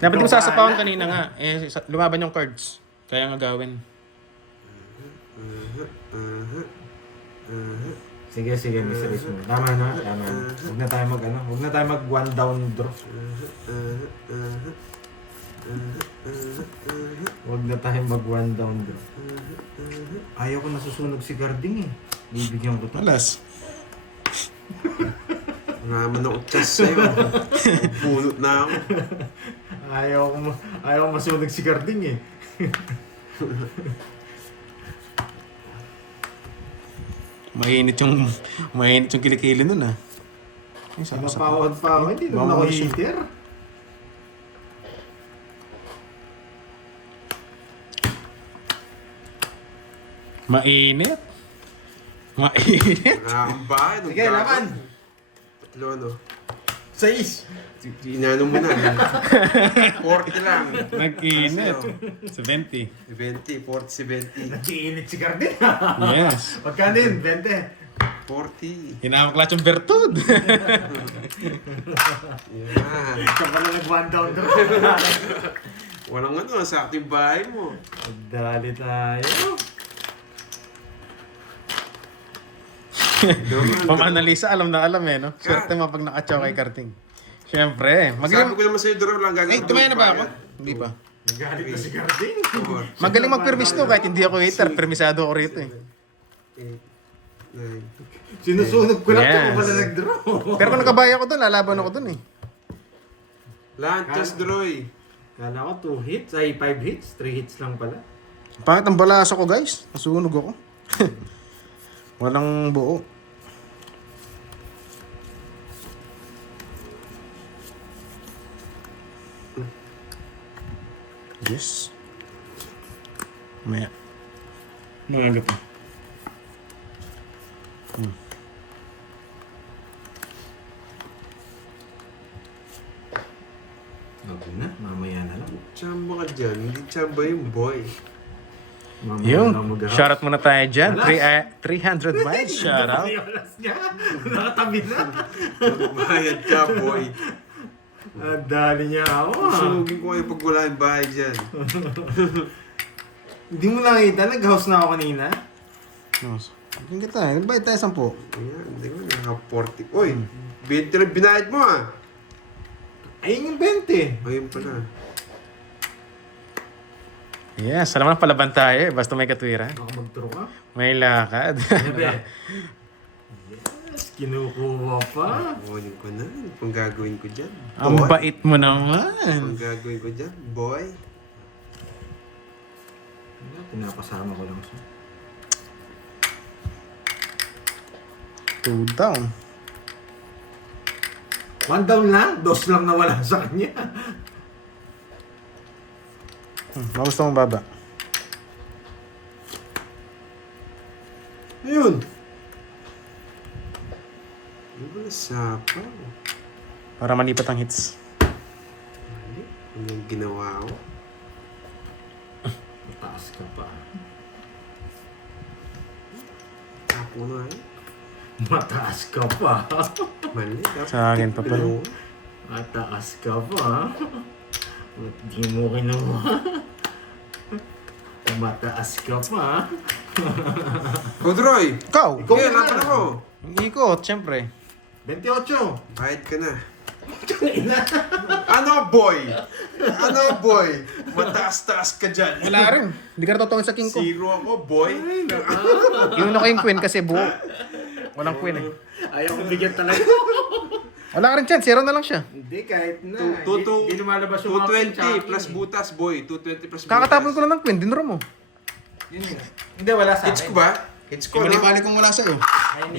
Dapat mo sasapawan kanina nga. Eh, lumaban yung cards. Kaya nga gawin. Sige, Mr. Richmond. Tama na, tama na. Huwag na tayo huwag na tayo mag one down draw. Huwag na tayo mag one down draw. Ayaw ko nasusunog si Garding eh. Bibigyan ko to. Alas. Naman ako chest sa'yo. Punot na ako. Ayaw ko masunog si Garding eh. Mainit yung kilikili nun ah. Ay, Napawad pa ako, hindi naman ako Bawal siya. hitter. Mainit. Mainit. Nakakambay. Sige, laban! Tatlo, no? 6! Inano mo na. 40 lang. Nag-init. 70. 20, 40, 70. Nag-iinit si Garding. Yes. Magkano yun? 20? 40. Hinamaklat yung bertud. Yan. Ito pala nag-one down draw. Walang ano, sakto yung bahay mo. Dali tayo. Pamanalisa, alam na alam eh, no? Swerte mo pag nakachaw kay Karting. Siyempre. Sabi Magaling. ko naman sa'yo, draw lang gagawin. Ay, tumaya na ba ako? Hindi pa. Nagalit na si Garding. Magaling mag-permis to kahit hindi ako hater. Permisado ako rito eh. 8, 9. Sinusunog ko lang ito Yes. kung pala nag-draw. Pero kung nakabaya ako dun, lalaban ako dun eh. Lantos, Droy. Kala ko 2 hits, ay 5 hits, 3 hits lang pala. Pangit ang balas ako guys. Nasunog ako. Walang buo. Yes. Maya. Mga pa. Okay na, mamaya na lang. Chamba ka dyan. Hindi chamba yung boy. Mamaya Yung, na mag-ahap. shoutout muna tayo dyan. Alas. 300 miles, shoutout. Ay, alas niya. Nakatabi na. Bayad ka, boy. Ang dali niya ako. Sunugin ko kayo pag wala yung bayad dyan. Hindi mo nakita, nag-house na ako kanina. Yung kita, nagbayad tayo 10. Ayan, hindi ko naka-40. Uy, 20 lang binayad mo ah. Ayun yung 20. Ayun pala. Yes, alam mo na palaban tayo eh. Basta may katwiran. Baka mag-draw ka. May lakad. Bebe. Yes, kinukuha pa. Kunin ko na. Kung gagawin ko dyan. Ang Boy. bait mo naman. Kung gagawin ko dyan, boy. Pinapasama ko lang siya. 2 down. 1 down lang, 2 lang nawala sa kanya. Magusto mong baba. Ayun. Ano ba nasapa? Para malipat ang hits. Ano yung ginawa ko? Mataas ka pa. Tapo na eh. Mataas ka pa. Mali. Sa akin pa pala. Mataas ka pa. Ba't di mo kinuha? Mataas ka pa. Kodroy! Ikaw! Okay, laban ako. Ang ikot, syempre. 28. Bayad ka na. Ano boy? Ano boy? Mataas-taas ka dyan. Wala rin. Hindi ka natutungin sa king ko. Zero ako, boy. Iuno ko yung queen kasi buo. Walang queen eh. Ayaw kong bigyan talaga. Wala ka rin chance, 0 na lang siya. Hindi, kahit na. Tutu- Hindi lumalabas yung mga 220 plus butas, boy. 220 plus butas. Kakatapon ko lang ng queen, dinro mo. Yun nga. Hindi, wala sa Hits ko ba? Hits ko, no? kong wala sa'yo.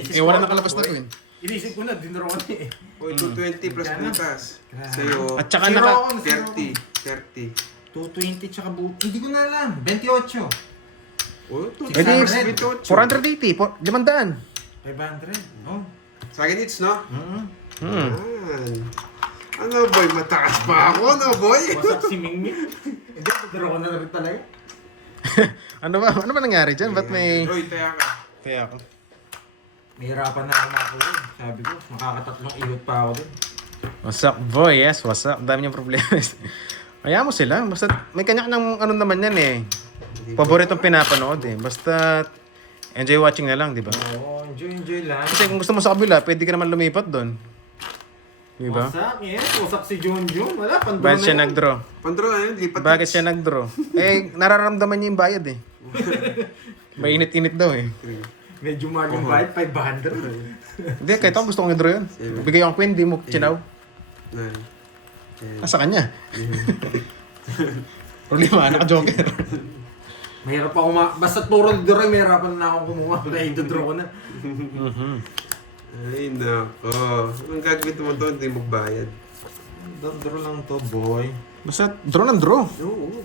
Ay, wala nakalabas na queen. Inisip ko na, dinro ko na eh. Boy, 220 plus Gana. butas. Sa'yo, At saka Zero naka... ako, zero. 30. 220 tsaka buto. Hindi ko na alam. 28. Oh, Edi, 228. 480, 500. 500. Oh. Sa akin hits, no? Hmm. Yan. Ano boy, mataas pa ako, no boy? Wasak si Mingming. Hindi, dinro ko na rin talaga. Ano ba nangyari dyan? Ba't may... Uy, taya ka. Kaya ako. Nahirapan na ako makakuha. Sabi ko, makakatatlong ilot pa ako dun. What's up, boy? Yes, what's up? Dami niyang problema. Kaya mo sila. Basta may kanya-kanyang ano naman yan eh. Paboritong pinapanood eh. Basta enjoy watching na lang, di ba? Oo, enjoy lang. Kasi kung gusto mo sa kabila, pwede ka naman lumipat doon. Di ba? Wasak, yes. Wasak si Junjun. Wala, pandro Bakit na siya yun. nag-draw? Pandro na yun, lipat. Bakit siya nag-draw? Eh, nararamdaman niya yung bayad eh. Mainit-init daw eh. Medyo mahal yung bayad, 500. Hindi, kahit ako gusto kong i-draw yun. Bigay yung queen, di mo chinaw. Nine. Sa kanya. Problema, naka-joker. Mahirap ako basta puro draw, mahirapan na ako kumuha. Kaya i-draw ko na. Ay, nako. Ang gagawin mo doon, hindi magbayad. Draw lang to, boy. Basta draw ng draw. Oo.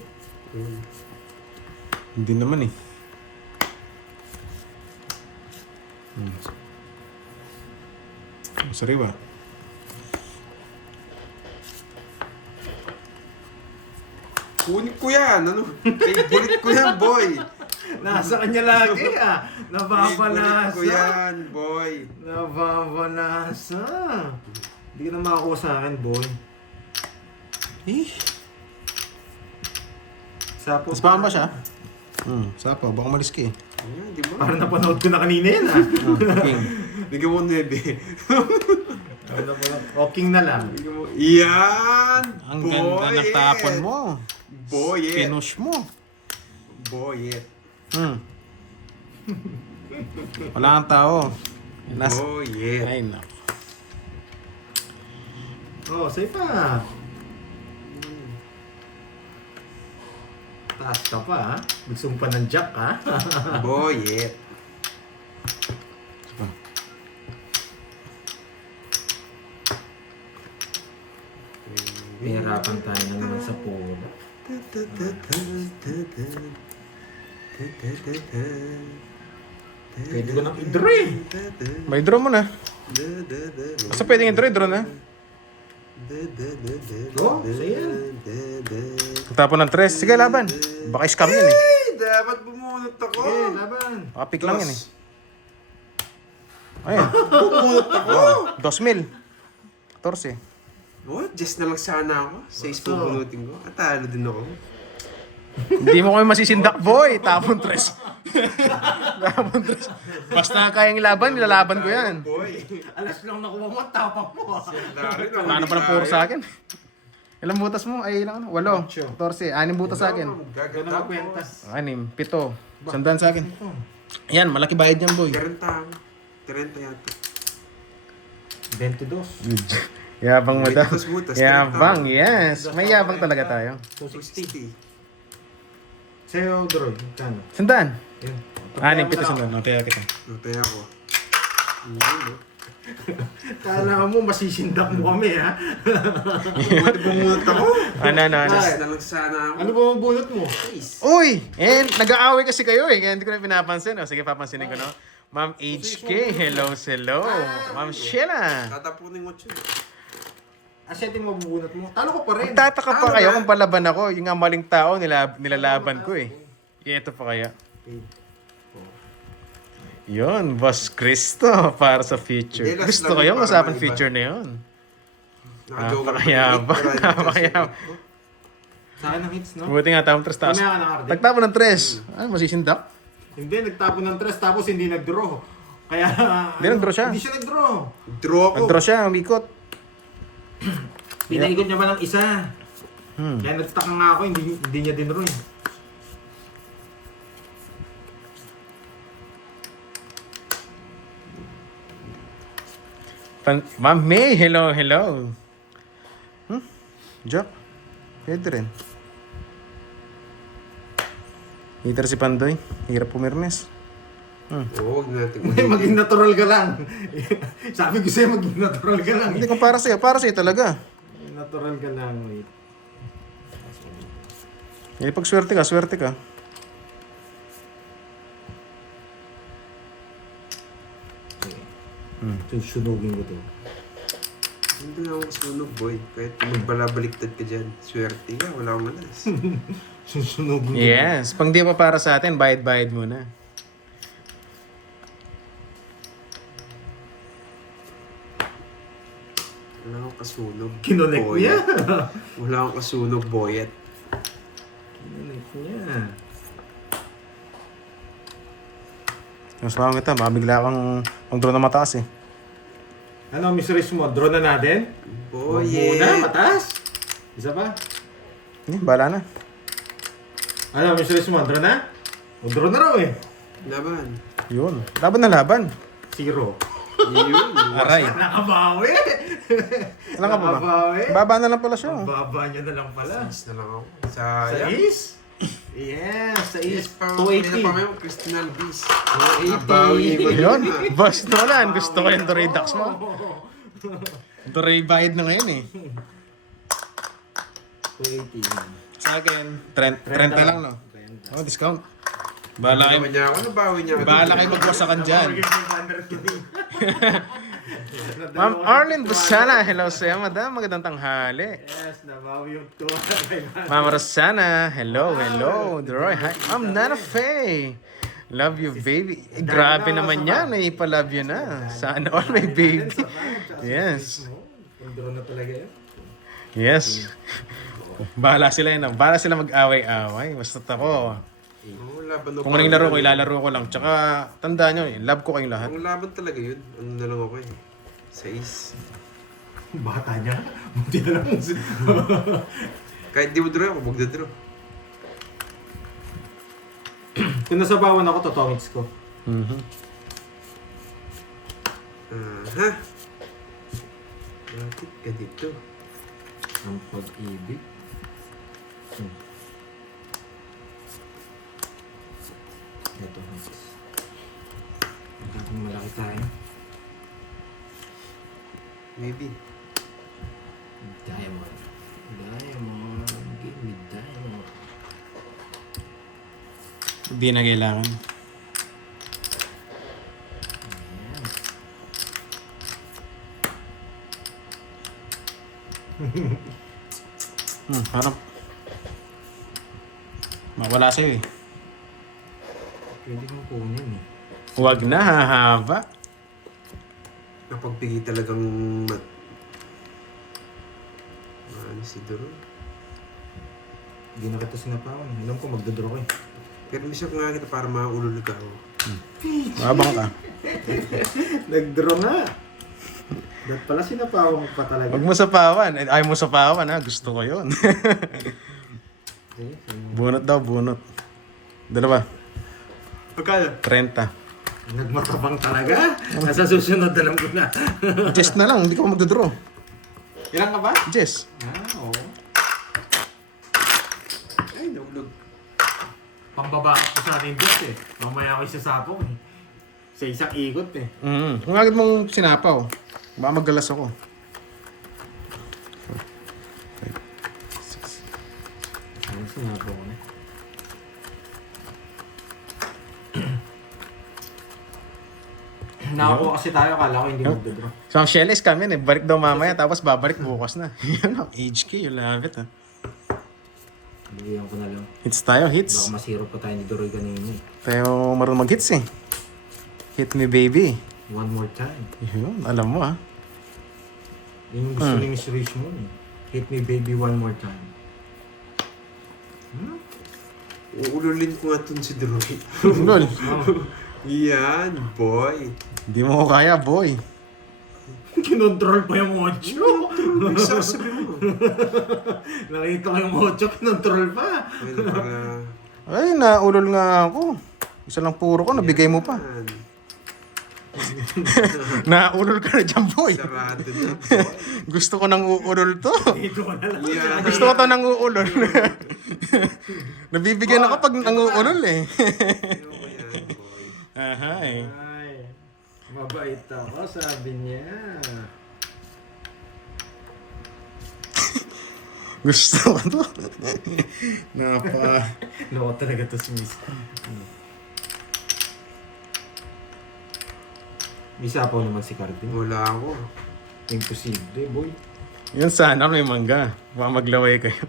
Hindi naman eh. Sariwa. Kunin ko yan. Ano? Favorite ko yan, boy. Nasa kanya lagi ah. Favorite ko Nababanasa. yan, boy. Nababanasa. Hindi ka na makakuha sa akin, boy. Sapo. Mas ba siya? Sapo, baka malis ka eh. Ayan, di ba? Parang napanood ko na kanina yan ah. King. Bigyan mo 9. O, king na lang. Bigyan mo. Yan! Ang ganda ng tapon mo. Boy, it. Pinush mo. Boy, it. Wala kang tao. Boy, it. Ay, no. Oh, say pa. Taas ka pa ha. Magsumpa ng jack ha. Boy, it. Mahirapan tayo na naman sa pool. Pwede ko nang i-draw eh. May draw mo na. Basta pwedeng i-draw na. Oh, sige. Tapon ng 3. Sige, laban. Baka scam yun eh. dapat bumunot ako. Sige, laban. Kapik lang yan eh. Dos. Ayun. Bumunot ako. 2,000. 14. Oh, just na lang sana ako. 6 pupunutin ko. At talo din ako. Hindi mo kami masisindak, boy. Tapon 3. Tapon 3. Basta kayang laban, nilalaban ko yan. Boy. Alas lang nakuha mo, tapang mo. Wala na palang puro sa akin. Ilang butas mo? Ay, ilang ano? 8. 14. 6 butas sa akin. Gano'n ang kwenta. 6. 7. Sandaan sa akin. Yan, malaki bayad niyan, boy. 30 ako. 30 yata. 22. Yabang mo daw. Butas-butas, Yabang, 30. yes. May yabang talaga tayo. 260. 60. Sa'yo, Droid. Kano? Sandaan. Yun. 6, 7, sandaan. Notaya kita. Notay ako. Kala mo, masisindak mo kami, ha? Bumunot ako. Ano. Just na lang sana ako. Ano ba mabunot mo? Uy! Nag-aaway kasi kayo eh. Kaya hindi ko na pinapansin. O, sige, papansinin ko, no? Ma'am HK, hello. Ma'am Sheila. Tatapunin mo siya. Asetin mo mabunot mo. Talo ko pa rin. Tataka pa kayo kung palaban ako. Yung amaling tao, nilalaban ko eh. Ito pa kaya. Yun, Boss Cristo para sa future. Hindi, last Gusto lang ko yung para usapan maiba. future na yun. Nakajoker pa Napakayabang. rin. Napakayabang. Sa akin ang hits, no? Buti nga tapon 3 taas. Mamaya ka ng Arden. Nagtapo ng 3. Ano, masisindak? Hindi, nagtapon ng 3 tapos hindi nag-draw. Kaya... Hindi, nag-draw siya. Hindi siya nag-draw. Draw ako. Nag-draw siya, umikot. Pinaikot niya pa ng isa. Kaya nagtaka nga ako, hindi niya dinraw eh. Ma'am May, hello. Joke. Pwede rin. Hitter si Pandoy. Hirap pumirmes. Oo, huwag natin. Hindi, maging natural ka lang. Sabi ko sa'yo, maging natural ka lang. Hindi kung para sa'yo talaga. Natural ka lang, wait. Pag swerte ka. Sunugin ko to. Hindi na ako sunog, boy. Kahit magbalabaliktad ka dyan. Swerte ka, wala akong malas. Susunugin ko. Yes. Pag di pa para sa atin, bayad muna. Wala akong kasunog. Kinonect boyet. niya. Wala akong kasunog, boyet. Kinonect niya. Mas parang kita, mabigla kang draw na mataas eh. Ano, Miss Riz mo? Draw na natin? Huwag Boyet. muna, mataas. Isa pa? Hindi, bala na. Ano, Miss Riz mo? Draw na? O, draw na raw eh. Laban. Yun. Laban na laban. 0. Yun. Aray. Nakabawi! Alam ka pa ba? Nakabawi. Baba na lang pala siya. Ang baba niya na lang pala. Is na lang ako. Sa Sayang. is? Yes, sa is. Yes, pa may 280. Christian Albiz. 280. Nabawi mo Yun. Boss Nolan, gusto ko yung Doray Ducks mo. Doray bayad na ngayon eh. 280. Sa akin, 30 lang no? Oh, discount. Bahala Nabawi kayo. niya ako. Nabawi niya ako. Bahala kayo magwasakan dyan. Ma'am Arlene Busana, hello sa'yo, madam. Magandang tanghali. Yes, nabawi yung 200. Ma'am Rosana, hello. Doray, hi. Ma'am Nana Faye. Love you, baby. Eh, grabe naman yan. Ipalove you na. Sana all my baby. Yes. Yung draw na talaga yun. Yes. Bahala sila yun. Bahala sila mag-away-away. Basta ako. Oo, laban Kung anong laro ko, ilalaro ko lang. Tsaka, tandaan nyo, love ko kayong lahat. Ang laban talaga yun. Ano na lang ako eh. 6. Bata niya? Buti na lang. Kahit di mo draw ako, magdadraw. Kung nasa bawan ako, totomics ko. Mhm. Aha. Bakit ganito? Ang pag-ibig. Ito, Hans. Magkakang malaki tayo. Maybe. Diamond. Give me diamond. Hindi na kailangan. Parang mawala sa'yo eh. Pwede kong kunin eh. Huwag na, hahaba. Napagbigay talagang... Ano si Doro? Hindi na kita sinapawan. Alam ko magdodraw ko eh. Pero miss ako nga kita para maulol ka. Mabang ka. Nagdraw nga. Ba't pala sinapawan pa talaga? Huwag mo sapawan. Ayaw mo sapawan ha. Gusto ko yun. Okay, Bunot daw, bunot. Dalawa. Pagkala? 30. nagmatabang talaga. Nasa susunod, alam ko na. Jess na lang, hindi ka magdodraw. Ilan ka ba? Jess. Oo. Ay, naulog. Pambabakit ko sa ating boss eh. Mamaya ako isasapong eh. Sa isang ikot eh. Kung agad mong sinapaw, baka maggalas ako. 5, 6. Ano sinapaw ko na? Nakakuha kasi tayo, kala ko hindi magdodraw. So ang Shelly kami eh, balik daw mamaya tapos babalik bukas na. Yan ang HK, you love it ha. Bigyan ko na lang. Hits tayo, Baka hits. masiro pa tayo ni Doroy kanina eh. Tayo marunong mag-hits eh. Hit me baby. One more time. Yun, alam mo ha. Yung gusto ni Miss Richmond eh. Hit me baby one more time. Uululin ko nga itong si Droy. Lol, Yan, boy. hindi mo ko kaya boy. Kinontrol pa yung ocho. Nagsasabi mo. Nakita ko yung ocho, kinontrol pa. Ay, napaka... Ay, naulol nga ako. Isa lang puro ko, nabigay mo pa. Yan. Naulol ka na dyan boy. Sarado na. Gusto ko nang uulol to. Dito ko na lang. Yan. Gusto ko to nang uulol. Nabibigyan ako pag nang uulol eh. Ayoko yan, boy. Aha eh. Ay, mabait ako, sabi niya. Gusto ko to. Loko talaga to si Miss. May sapaw naman si Cardin. Wala ako. Imposible, boy. Yun sana may mangga. Baka maglaway kayo.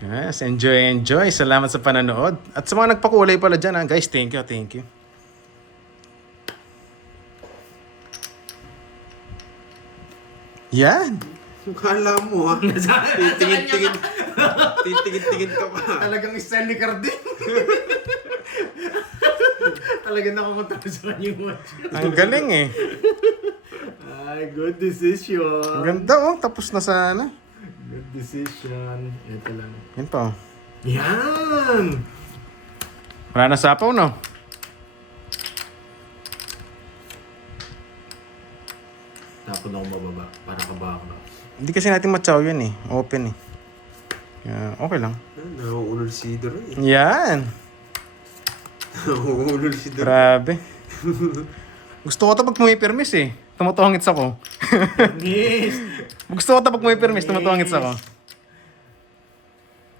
Yes, enjoy. Salamat sa pananood. At sa mga nagpakulay pala dyan ha, guys, thank you. Yan. Kala mo ha. Titingin ka pa. Talagang style ni Cardin. Talagang nakakontrol sa kanya yung watch. Ang galing eh. Ay, good decision. Ang ganda oh. Tapos na sana. Good decision. Ito lang. Yan pa oh. Yan! Wala na sapaw no? Tapon ako mababa para kabaka. Hindi kasi natin matsaw yun eh. Open eh. Yeah, okay lang. Nauulol si Droy. Yan. Nauulol si Droy. Grabe. Gusto ko ito pag pumipirmis eh. Tumutuhangits ako. Yes! Gusto ko ito pag pumipirmis, tumutuhangits ako.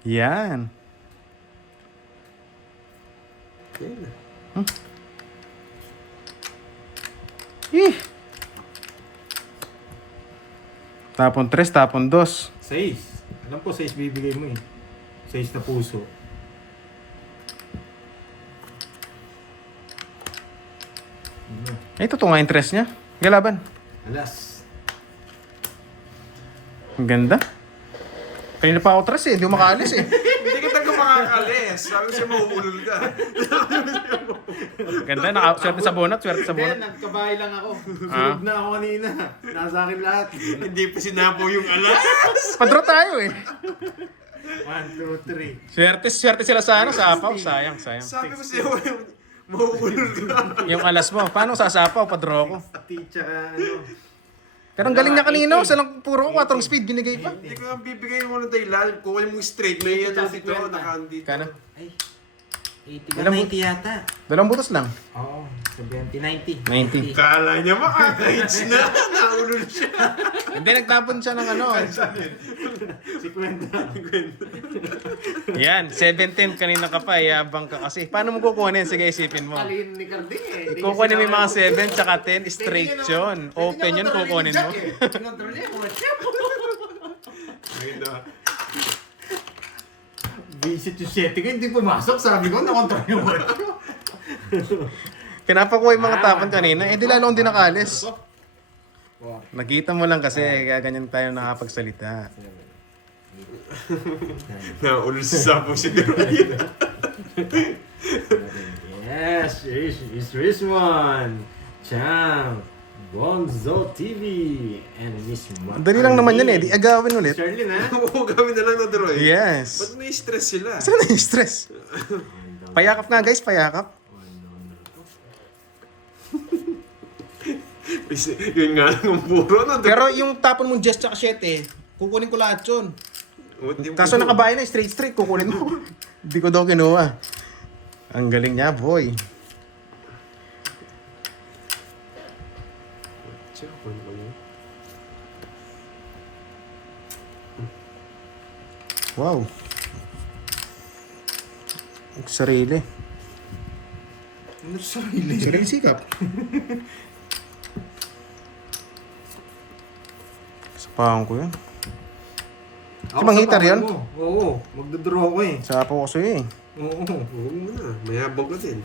Yan. Yan. Ih. Tapon 3, tapon 2. 6. Alam ko 6 bibigay mo eh. 6 na puso. Ay, ito nga interest niya. Galaban. Alas. Ang ganda. Kanina pa ako tres eh. Hindi ko makaalis eh. Hindi ka talaga makakalis. Sabi siya mauulol ka. Ganda. Swerte sa bonat. Swerte sa Hindi, bonat. nagkabahay lang ako. Ah? Sunod na ako kanina. Nasa akin lahat. Hindi pa sinapo yung alas. Padro tayo eh. 1, 2, 3. Swerte sila sa ano. Sa apaw. Sayang. Sabi ko sa'yo, mauulol ka. Yung alas mo. Paano sa sapaw? Padro ko. Pati tsaka ano. Pero ang galing niya kanina. Sa lang puro 4 speed binigay pa. Hindi ko yung bibigay mo ng dahilan. Kukunin mo yung straight. May ano dito, nakandito. Kana? Ay. 80 Ilang 90 yata. Dalawang butos lang. Oo. 70, 90. 90. Kala niya makaka-hits na. Naulol siya. Hindi, nagtapon siya ng ano. 50. Yan, 17 kanina ka pa. Yabang ka kasi. Paano mo kukunin? Sige, isipin mo. Talin ni Carding eh. Kukunin mo yung mga 7 tsaka 10. Straight yun. Open yun, kukunin mo. Control niya. Watch out. Visit yung setting ko, hindi pumasok. Sabi ko, nakontrol yung board ko. Pinapakuha yung mga tapon kanina. Eh, di lalong din nakalis. Wow. Nakita mo lang kasi, kaya ganyan tayo nakapagsalita. Naulsa po si Deroy. Yes, it's Rizwan, Champ, Bonzo TV, and Miss Ang dali lang naman yan eh, di agawin ulit. Charlie na. Oo, gawin na lang na Deroy. Yes. Ba't may stress sila? Saan na yung stress? Payakap nga guys, payakap. Yun nga lang ang puro na Deroy. Pero yung tapon mong Jess tsaka 7, kukunin ko lahat yun. Kaso nakabayan na, straight, kukunin mo. Hindi ko daw kinuha. Ang galing niya, boy. Wow. Ang sarili. Ano sarili? Sarili sikap. Sapahan ko yun. Ako Mang sa hitar pangalan yun? mo. Oo, magdodraw ko eh. Sapaw ko sa'yo eh. Oo. Huwag mo na. Mayabang ka din.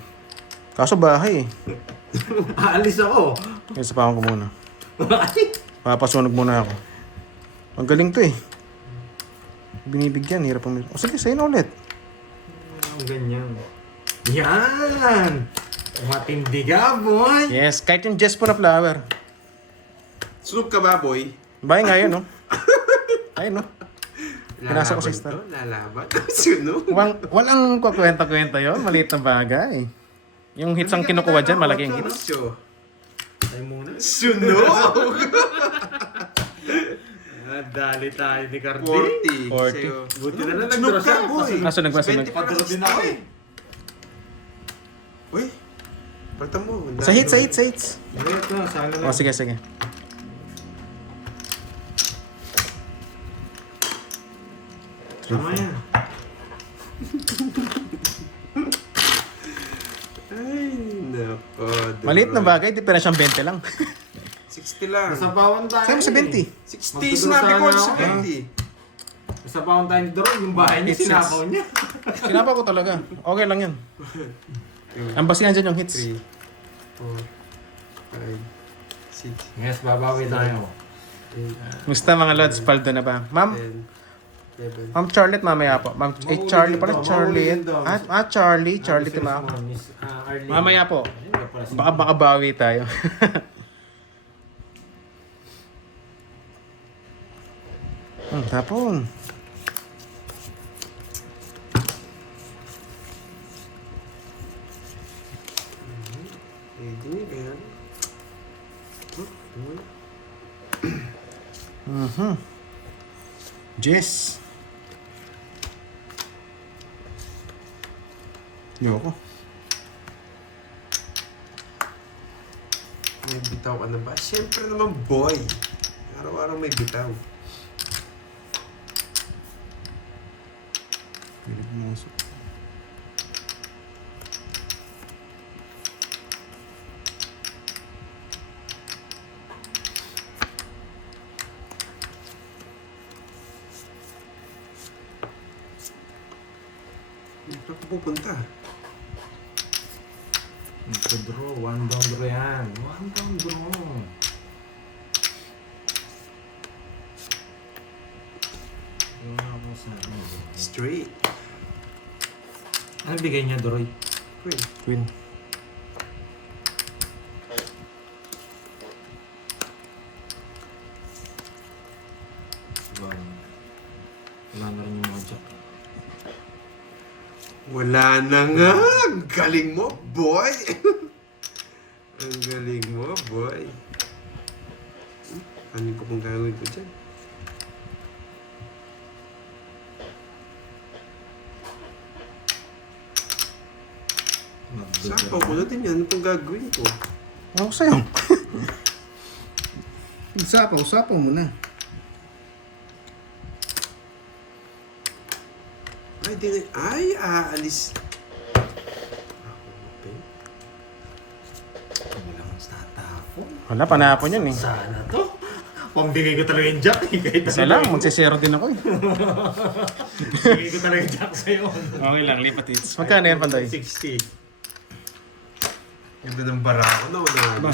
Kaso bahay eh. Aalis ako. Kaya sapahan ko muna. Bakit? Papasunog muna ako. Ang galing to eh. Binibigyan, hirap ang... O sige, sa'yo na ulit. Ang ganyan. Yan! Matindi ka, boy! Yes, kahit yung Jess po na flower. Sunog ka ba, boy? Bahay nga yun, no? Ayun, no? Pinasa ko sa star. Lalaban. Sunog. Walang kwakwenta-kwenta yun. Maliit na bagay. Yung hits ang kinukuha dyan, malaki yung hits. Tayo muna. Sunog! Dali tayo ni Cardi. 40. 40. Sa'yo. Buti na lang Sunog nagdura ka, siya. boy. Kaso nagmasunod. Paduro din ako eh. Uy. Parta mo. Sa hits. Ito, sana lang. O, sige. Tama yan. Ay, nako. Maliit na bagay, di pera siyang 20 lang. 60 lang. Nasabawan tayo. Sa'yo mo sa 20. 60 sinabi ko sa 20. Nasabawan tayo ni Doron. Yung bahay niya, It's sinakaw niya. Sinapa ko talaga. Okay lang yan. Ang basihan dyan yung hits. 3, 4, 5, 6, Yes, babawi tayo. 8, Musta mga lods, paldo na ba? Ma'am, 10, 11. Ma'am Charlotte mamaya po. Ma'am, Charlie pala, Charlie. Charlie tima. Miss Arlene. Mamaya po. Ayun ka pala si- Baka bawi tayo. Tapon. Pwede niya ganyan. Jess. Yoko. May bitaw ka na ba? Siyempre naman, boy. Araw-araw may bitaw. Pilig mo sa... Saan ka pupunta? Draw, one down draw yan. One down draw. Wala ko sa Straight. Ano bigay niya, Doroy? Queen. Queen. Wow. Wala na rin yung mga jack. Wala na nga! Ang galing mo, boy! Ang galing mo, boy. Ano ko pong gagawin ko dyan? Sapaw ko na din yan. Ano pong gagawin ko? Ako sa'yo. Sapaw mo na. Ay, aalis. Wala kang tatapon. Wala, panahapon yun eh. Sana to. Pambigay ko talaga yung jack eh. Kahit Isa lang, magsisero din ako eh. Bigay ko talaga yung jack sa'yo. Okay lang, lipat hits. Magkano yan, Pandoy? 60. Ganda ng barako. Naunahan.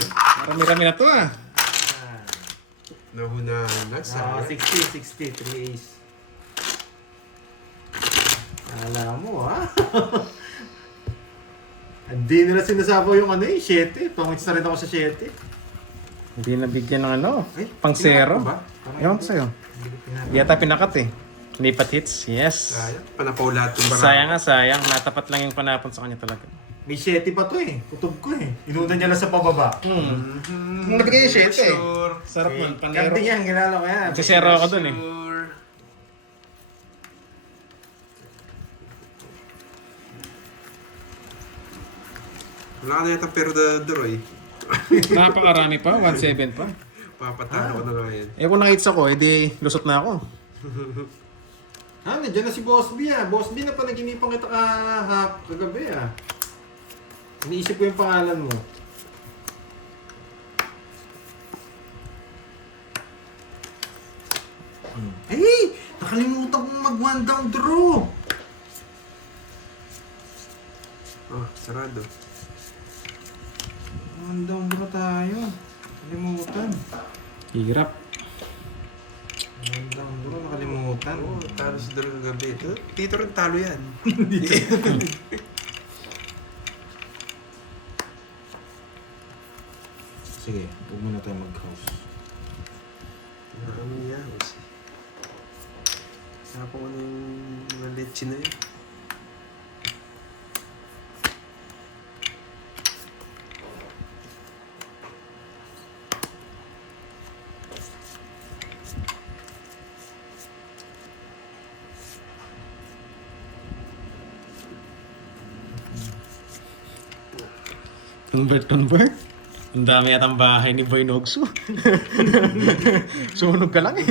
Marami-rami na to ah. Naunahan na. Ah, Sayang. 60, 3 ace. Alam mo ha? Hindi nila sinasabaw yung ano eh, 7. Pangits na rin ako sa 7. Hindi nabigyan ng ano, Ay, pang zero. Ba? Ewan ko sa'yo. Yata pinakat eh. Lipat hits, yes. Sayang. Panapaw lahat ng barako. Sayang nga, sayang. Natapat lang yung panapon sa kanya talaga. May 7 pa to eh. Kutob ko eh. Inuna niya lang sa pababa. Kung nabigay yung 7 eh. Sure. Sarap nun, Kante yan, ginalo ko yan. Magsisero ako dun eh. Sure. Wala ka na yata pero Roy. Napakarami pa, 1.7 pa. Papatalo ko na lang yan. Eh kung nakits ako, edi lusot na ako. Ha, nandiyan na si Boss B ah. Boss B na panaginipan kita kagabi ah. Iniisip ko yung pangalan mo. Ay! Nakalimutan kong mag-one down draw. Oh, sarado. One down draw tayo. Nakalimutan. Hirap. One down draw, nakalimutan. Oo, talo si Dol gabi. Dito rin talo yan. Sige, huwag muna tayo mag-house. Marami yan. Sapa ko na yung mga leche na yun. Convert. Ang dami yatang bahay ni Boy Nogso. Sunog ka lang eh.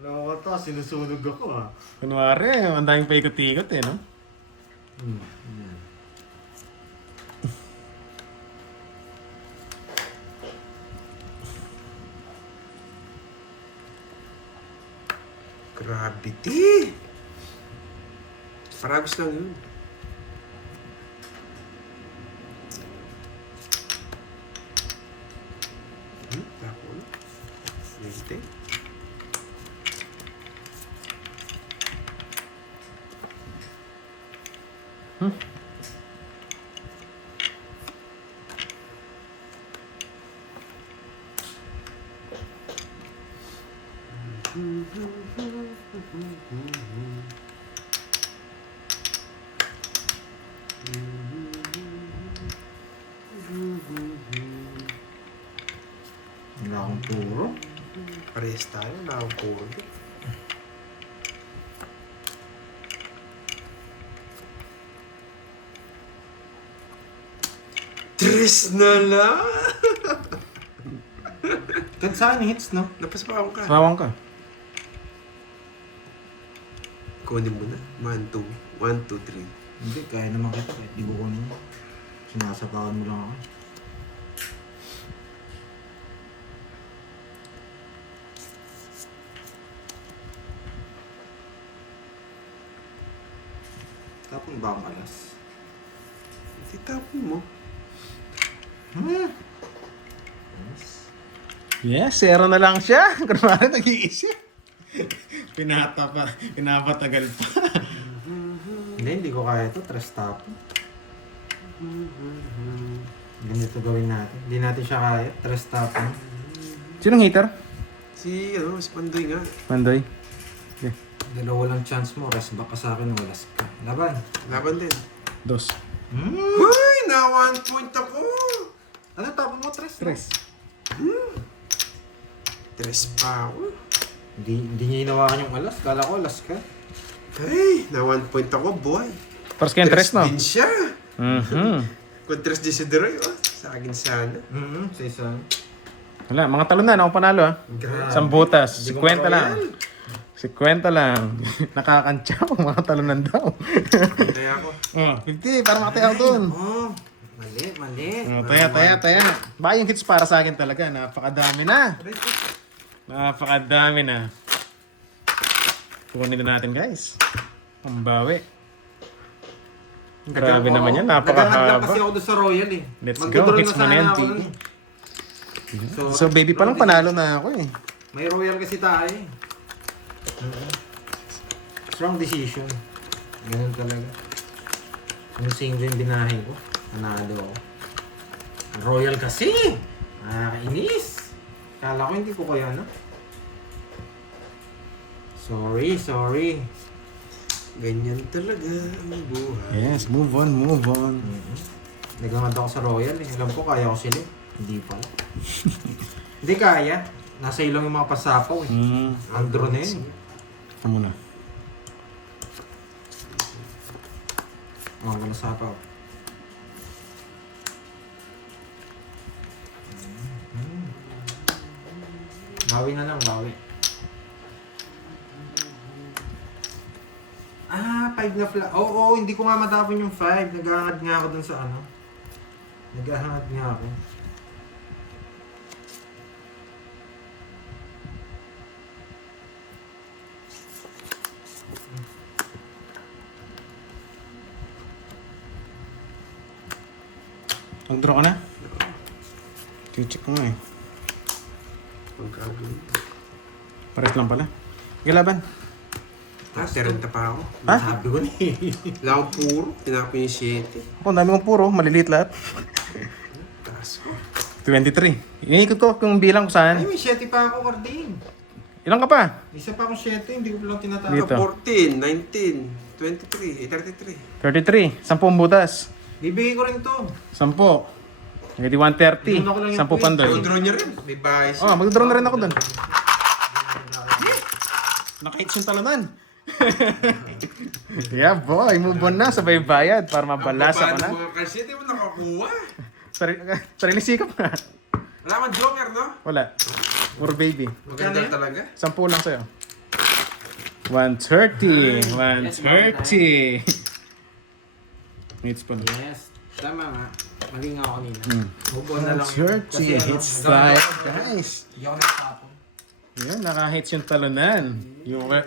Loko to, sinusunog ako ah. Kunwari, ang daming paikot-ikot eh, no? Gravity! Paragos lang yun. Tapos. 20. Wala akong puro. Parehas tayo. Wala akong puro. Tres na lang! Kansaan hits, no? Napaspawan ka. Sawang ka. Kunin mo na. 1, 2. 1, 2, 3. Hindi, kaya naman kita. Kahit di ko kunin mo. Sinasapawan mo lang ako. Tapon ba ang alas? Titapon mo. Yes, zero na lang siya. Kunwari nag-iisip. Pinapatagal pa. Hindi ko kaya ito. Tres tapon. Ganito gawin natin. Hindi natin siya kaya. Tres tapon. Sinong hater? Si Pandoy nga. Mandoy. Dalawa lang chance mo. Rest back ka sa akin. Walas ka. Laban. Laban din. Dos. Hoy! Na 1 point ako! Ano tapon mo? Tres? Tres. Tres pa ako. Hindi niya hinawakan yung alas. Kala ko alas ka. Hey! Na 1 point ako, boy. Paras kayo tres, no? din siya. Kung tres din si Deroy, sa akin sana. Sa isang. Wala, mga talon na. Ako panalo ah. Grabe. Isang butas. Hindi ko 50 makawin. lang. 50 lang. Nakakantsa ako. Mga talunan daw. Kaya ako. Oh, 50. Para makatayaw doon. Oh, Mali. Oh, taya. Baka yung hits para sa akin talaga. Napakadami na. Napakadami na. Kukunin na natin, guys. Ang bawi. Grabe naman yan. Nagangad lang Napakahaba. kasi ako doon sa Royal eh. Let's go. Magdodrawing Hits na mo na sana yan, ako Tiki. nun eh. So, baby, pa lang panalo na ako eh. May Royal kasi tayo eh. Strong decision. Ganun talaga. Yung single yung binahin ko. Panalo ako. Royal kasi! Nakakainis! Kala ko hindi ko kaya na. Sorry. Ganyan talaga ang buhay. Yes, move on. Nagangad ako sa Royal eh. Alam ko kaya ko sila. Hindi pala. Hindi kaya. Nasa ilong yung mga pasapaw eh. Ang draw na yun. Ito muna. Mga pasapaw. Bawi na lang, bawi. 5 na flat. Oo, hindi ko nga matapon yung 5. Naghahangad nga ako dun sa ano. Naghahangad nga ako. Mag-draw ka na? Check ko nga eh. Pagkagawin. Pares lang pala. Galaban. Terenta pa ako. Ha? Sabi ko na eh. Wala akong puro. Tinapin yung 7. Ako, ang dami kong puro. Maliliit lahat. Taas ko. 23. Iniikot ko kung bilang ko saan. Ay, may 7 pa ako, Carding. Ilan ka pa? Isa pa akong 7, hindi ko lang tinatapon. Dito. 14, 19, 23, 33. 33. 10 butas. Bibigay ko rin to. 10. Hindi 130. Inuuna ko lang yung 10 pandoy. Draw niya rin. May bahay siya. Oh, mag-draw na rin ako doon. Nakahits yung talunan. Yeah, boy. Move on na. Sabay bayad para mabalasa ko na. Ang mga kasi, di mo nakakuha. Sarili sikap na. Wala man joker, no? Wala. Puro baby. Maganda talaga. 10 lang sa'yo. 130. 130. Hits pa na. Yes. Tama nga. Mali nga ako kanina. Hmm. Move on na lang. 130. Hits like guys. Hindi ako natapon. Yun, naka-hits yung talunan.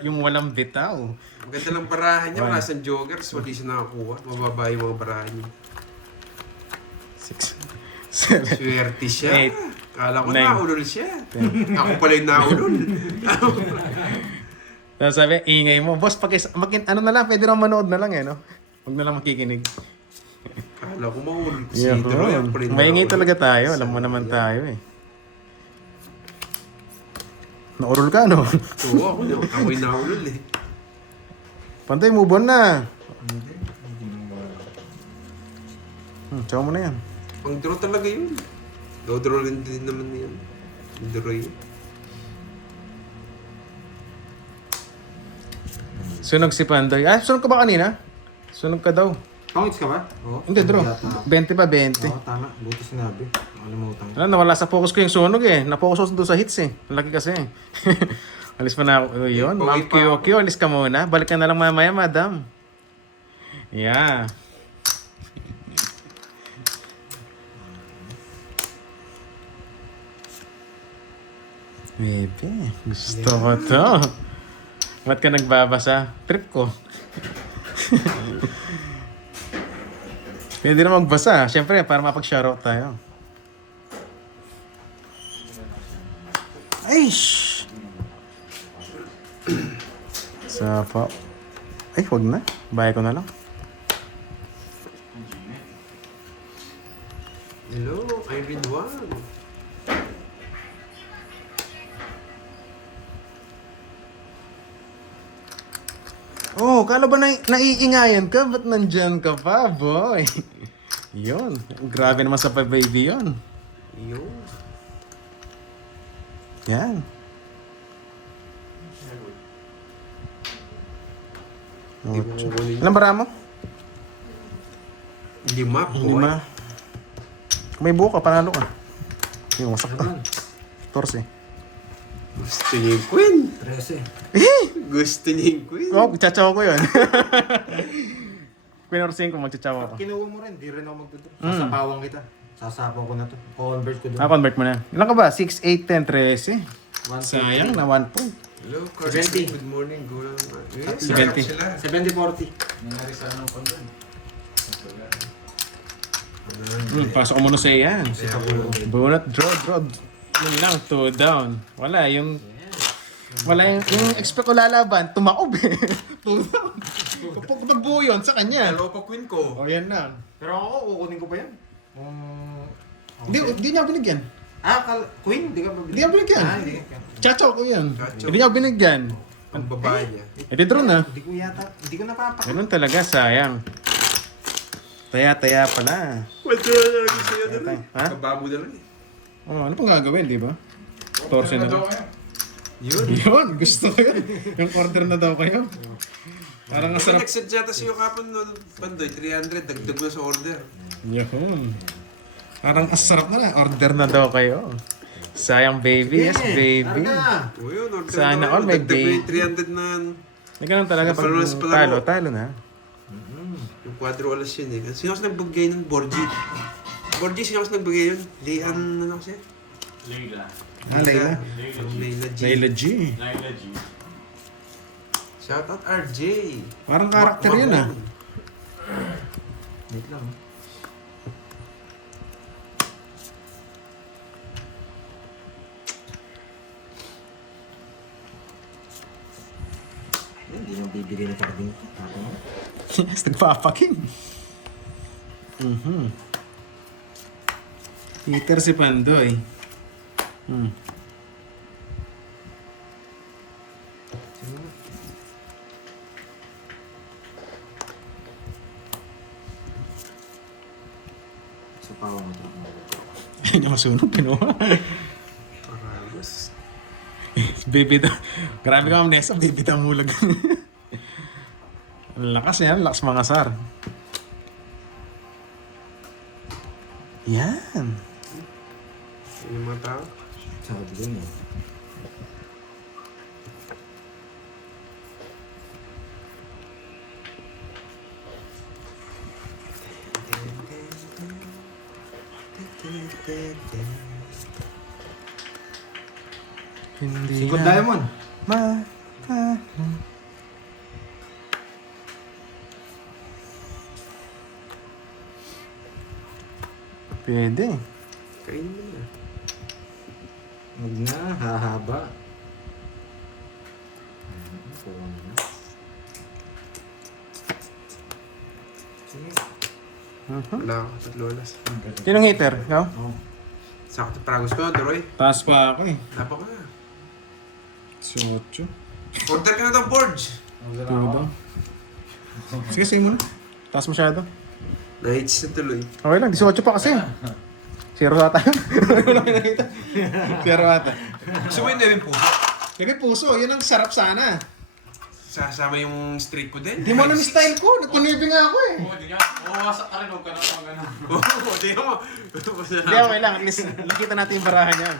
Yung walang bitaw. Maganda lang barahan niya. Wala siyang jokers. Wala siya nakakuha. Mababa yung mga barahan niya. 6, 7, Swerte siya. 8, Kala ko 9, naulol siya. Ako pala yung naulol. Tapos sabi, ingay mo. Boss, ano na lang, pwede naman manood na lang eh, no? Huwag na lang makikinig. Kala ko maulol. Si Yeah, Idro yan. pala yung maingay naulol. talaga tayo. Alam mo naman tayo eh. Naurol ka, no? Oo, ako yung naulol eh. Pantay, move on na. Tsaka mo na yan. Ang draw talaga yun. Draw rin din naman yun. Draw yun. Sunog si Pandoy. Sunog ka ba kanina? Sunog ka daw. Pangits ka ba? Oo. Hindi, draw. Yata ako. 20 pa, 20. Oo, tama. Buti sinabi. Nakalimutan ko. Alam, nawala sa focus ko yung sunog eh. Na-focus ako doon sa hits eh. Ang laki kasi eh. Alis pa na ako. Yun, Ma'am Kyokyo, alis ka muna. Balik ka na lang mamaya, madam. Yeah. Bebe, gusto ko to. Ba't ka nagbabasa? Trip ko. Pwede na magbasa. Siyempre, para mapag-shoutout tayo. Aish! Sapa. Ay, wag na. Bayay ko na lang. Hello, Irene Juan. Oh, kala ba naiingayan ka? Ba't nandyan ka pa, boy? Yun. Grabe naman sa baby yun. Yun. Yan. Hindi mo kukunin. Ilang bara mo? 5, boy. 5. Kung may buo ka, panalo ka. Yung wasak ka. 14. Gusto niya yung queen. 13. Eh! Gusto niya yung queen. Oh, chachaw ko yun. pinorsin ko, magtsatsawa ko. Kinuha mo rin, di rin ako magtutur. Sasapawan kita. Sasapaw ko na to. Convert ko doon. Convert mo na. Ilan ka ba? 6, 8, 10, 13. 1, Sayang na 1 point. Hello, 70. Good morning. Go lang. 70. Sila. 70-40. Nangyari sa anong kondon. Pasok ko muna sa yan. Bunot, draw. Yun lang, 2 down. Wala, yung expect ko lalaban, tumaob eh. 2 down. Kapag buo yun sa kanya. Hello pa queen ko. O yan lang. Pero ako, kukunin ko pa yan. Hindi niya ako binigyan. Queen? Di ka ba Hindi ako binigyan. Hindi ka. Chachaw ko yan. Chachaw. Hindi niya ako binigyan. Ang babae niya. Eh di draw na. Hindi ko napapak. Ganun talaga, sayang. Taya-taya pala. Wala na lang sa'yo na lang. Ha? Kababo na lang eh. Ano pang gagawin, di ba? Torso na daw. Yun. Yun, gusto ko yun. Yung order na daw kayo. Parang ang sarap. Nag-set yata sa'yo kapon no, Pandoy, 300, dagdag mo sa order. Yun. Parang ang sarap na. Order na daw kayo. Sayang baby, yes baby. O yun, order Sana na all may dagdag mo baby. yung 300 na Ganun talaga pag Napalunas pa lang ako. talo na. yung quadro alas yun eh. Sino kasi nagbagay ng Borgie? Borgie, sino kasi nagbagay yun? Lian, ano kasi? Leila. Layla. From Layla G. Layla G. Leila G. Shoutout RJ. Parang karakter yun ah. Wait lang. Hindi nang bibigay ng karding. Yes, nagpapaking. Peter si Pandoy. Sa pawa mo ito. Ayun niya masunog, pinuha. Paragos. Baby daw. Grabe ka, Amnesia. Baby daw mulag. Ang lakas yan. Lakas mga sar. Yan. Yun yung mga tao. Sabi ko niya. Hindi Singkod na Diamond. mata. Pwede. Kainin mo na. Huwag na, hahaba. Kuha na. Sige. Wala ako, tatlo alas. Sinong hater? Ikaw? Oh. Sakto paragos ko, Doroy. Taas pa ako eh. Tapa ko na. Socho. Order ka na daw, Borge. Tudo. Sige, sige mo na. Taas masyado. Na-hits na tuloy. Okay lang, 18 pa kasi. Zero ata. Wala ko nakita. Zero ata. Gusto mo yung 9 puso? Lagay puso, yun ang sarap sana. Sasama yung streak ko din. Hindi mo alam yung style ko. Nagtunibi nga ako eh. Oo, di nga. Mawasak ka rin. Huwag ka na pang gano'n. Oo, di mo. Hindi, okay lang. At least nakita natin yung barahan niya.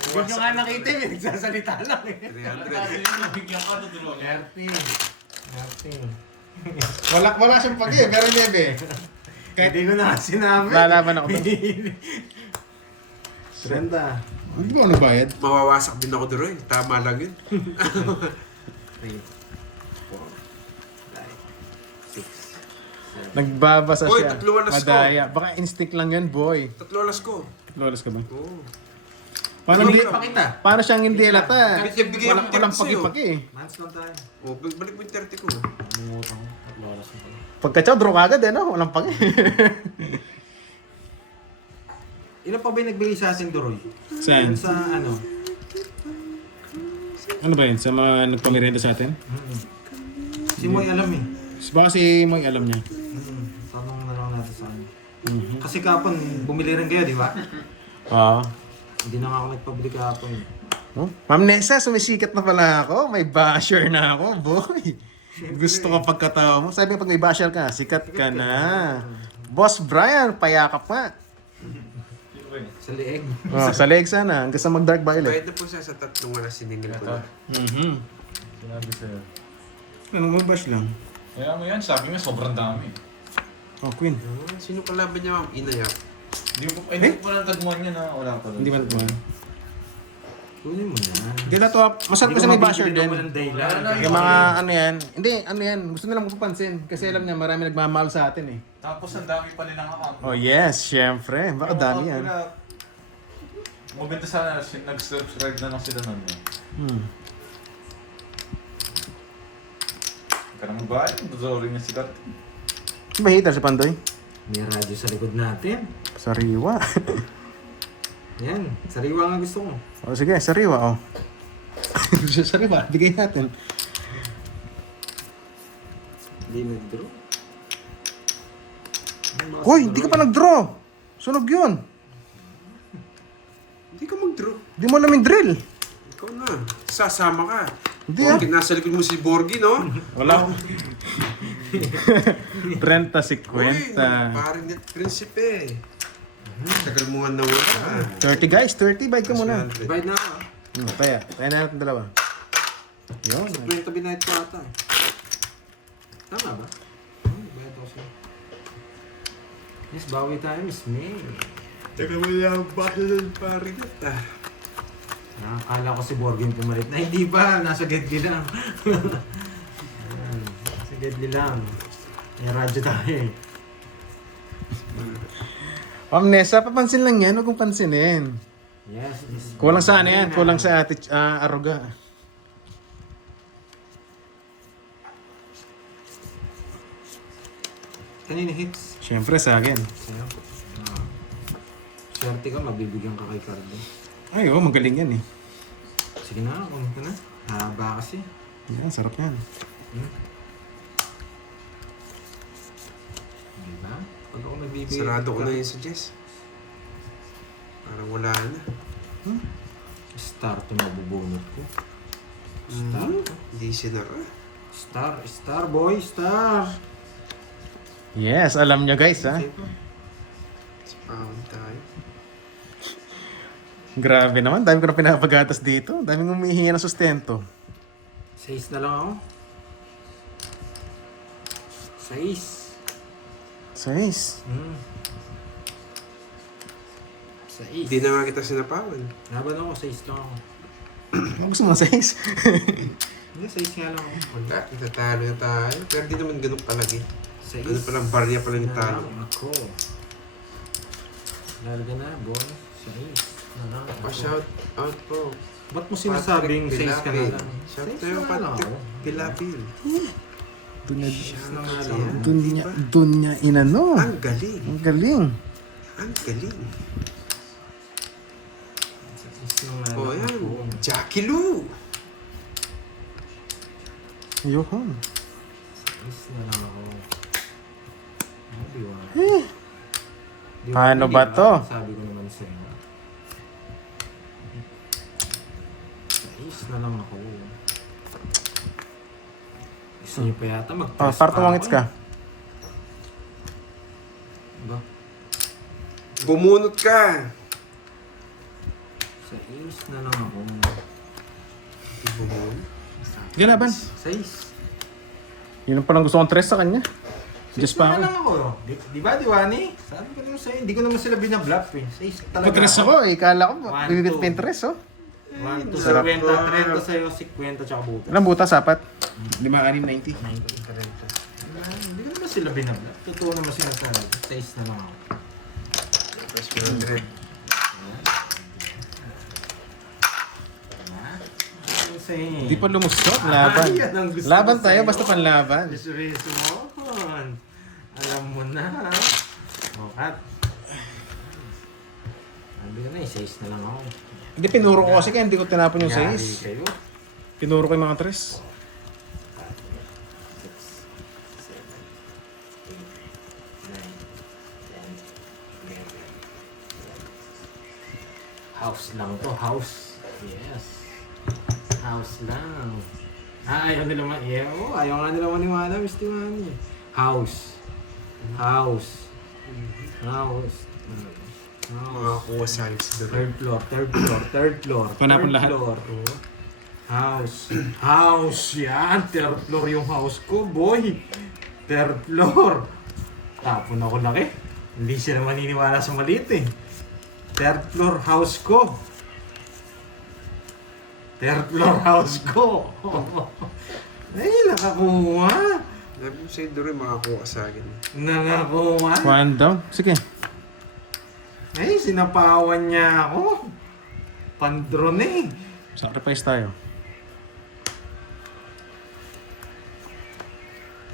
Hindi nyo nga nakita eh, nagsasalita lang eh. 300. Nabigyan ka, tutulungan. 30. Wala siyang pag-i, pero nebe. Kahit Hindi ko na sinabi. lalaban ako doon. Brenda. Hindi ba ako nagbayad? Mawawasak din ako, Doroy. Tama lang yun. 3, 4, 5, 6, 7. Nagbabasa Boy, siya. tatlo alas ko. Madaya. Baka instinct lang yun, boy. Tatlo alas ko. Lolas ka ba? Oo. Paano, Hindi hindi, pa kita. paano siyang hindi halata? Kahit bigay Walang, akong walang tips sa'yo. pagi-pagi eh. Months lang tayo. Oh, balik mo yung 30 ko. Nangungutan ko. Tatlo oras na pala. Pagka-chow, draw ka agad eh, no? Walang pagi. Ilan pa ba yung nagbigay sa atin, Doroy? Saan? Yun sa ano? Ano ba yun? Sa mga nagpamirenda sa atin? Si Moy alam eh. Baka si Moy alam niya. Tanong na lang natin sa ano. Kasi kapon, bumili rin kayo, di ba? Oo. Hindi na nga ako nagpabili kahapon. Oh? Ma'am Nessa, sumisikat na pala ako. May basher na ako, boy. Gusto ko pagkatawa mo. Sabi pag may basher ka, sikat ka na. Boss Brian, payakap nga. Sa leeg. Oh, sa leg sana, hanggang sa mag-dark violet. Bayad na po siya sa 3 alas siningil ko na. Sinabi sa'yo. Ano, mag-bash lang. Kaya mo yan, sabi mo sobrang dami. Oh, queen. Sino kalaban niya, ma'am? Inayak. Hindi ko pa lang tagmuhan niya na wala pa. Hindi man ito. Kunin mo na. Hindi na to. Masarap kasi may basher din. Walang daylan. Yung mga ano yan. Hindi, ano yan. Gusto nilang mapapansin. Kasi alam niya, marami nagmamahal sa atin eh. Tapos ang dami pa nilang account. Oh yes, syempre. Baka dami yan. Mabenta sana, nag-subscribe na lang sila nun eh. Huwag ka na magbayad, sorry na sila. Ba hater si Pandoy? May radyo sa likod natin. Sariwa. Yan, sariwa nga gusto ko. O sige, sariwa oh. Sariwa, bigay natin. Hindi nag-draw. Hoy, di ka pa nag-draw. Sunog yun. Hindi ka mag-draw. Di mo alam yung drill. Ikaw na. Sasama ka. Hindi ah. Okay, nasa likod mo si Borgie, no? Wala. 30-50. Uy, parang net prinsipe. Tagal mo nga nawala. 30 guys, 30. Bayad ka muna. Bayad na ako. Taya na natin dalawa. Yun. Sa 20 binayad ko ata eh. Tama ba? Bayad ako siya. Yes, bawi tayo, Miss May. Tagal mo yung bakit parang net ah. Nakakala ko si Borgin pumalit na hindi ba, nasa Gedli lang. Ayan, nasa Gedli lang. May radyo tayo eh. Ma'am Nessa, papansin lang yan. Huwag kong pansinin. Yes, yes. Kulang sa ano yan? Kulang sa ate Aruga. Kanina hits? Siyempre sa akin. Sa'yo? Swerte ka, mabibigyan ka kay Cardo. Ay, oh, magaling yan eh. Sige na, kunin ko na. Haba kasi. Yan, sarap yan. Diba? Pag ako nagbibigay... Sarado ko na yung suggest. Parang wala na. Star to mabubunot ko. Star? Hindi sinara. Star boy, star! Yes, alam nyo guys ha. Spawn tayo. Grabe naman, dami ko na pinapagatas dito. Dami kong humihingi ng sustento. 6 na lang ako. 6. 6. Hindi na nga kita sinapawan. Laban ako, 6 lang ako. Gusto mo ng 6? Hindi, 6 nga lang ako. Wala, itatalo na tayo. Pero di naman ganun palagi. 6. Ano palang barya pala yung talo. Ako. Lalagyan na, boy. 6 na lang ako. Pa-shout out po. Ba't mo sinasabing 6 ka na lang? Shout 6 tayo, na lang Patrick ako. Pilapil. Dun niya inano. Ang galing. Ang galing. Ang galing. 6 na lang O yan. ako. Jackie Lou. Yohon. 6 na lang ako. Di ba? Di Paano hindi ba naman, to? Sabi ko naman sa'yo. 6 na lang ako. Gusto niyo pa yata mag-press Para tumangits ka. Ba? Bumunot ka. 6 na lang ako. Bumunot. Ganaban. 6. Yun ang palang gusto kong 3 sa kanya. Just na pa ako. lang ako. Di ba, Diwani? Sabi ko naman sa'yo, hindi ko naman sila binabluff eh. 6 talaga. Pag-3 ako eh. Kala ko, 1, bibit 2. pa yung 3 oh. 1, 2, Sarap. 50, 30 sa'yo, 50, tsaka butas. Ilang butas? 4? 5, 6, 90. 90, 30. Hindi ko naman sila binabluff. Totoo naman sinasabi. 6 na lang ako. Press 100. Hindi pa lumusot. Laban. Yan ang gusto Laban ko tayo, sa'yo. basta panlaban. Reso mo. Alam mo na. Mokat. Sabi ko na eh, 6 na lang ako. Hindi, pinuro ko kasi kaya hindi ko tinapon yung Yari 6. kayo. Pinuro ko yung mga 3. 6, 7, 8, 9, 10, 11. House lang to, house. Yes. House lang. Ayaw nila ayaw nga nila maniwala, Miss Tiwani. House. House. House. Makakuha sa alis doon. Third floor. Panapon Third lahat. floor. House. House yan. Third floor yung house ko, boy. Third floor. Tapon ako laki. Hindi sila maniniwala sa maliit eh. Third floor house ko. Third floor house ko. Ay, nakakuha. Sabi mo sa'yo, Duroy, makakuha sa akin. Nakakuha. One down. Sige. Ay, sinapawan niya ako. Pandron eh. Sacrifice tayo.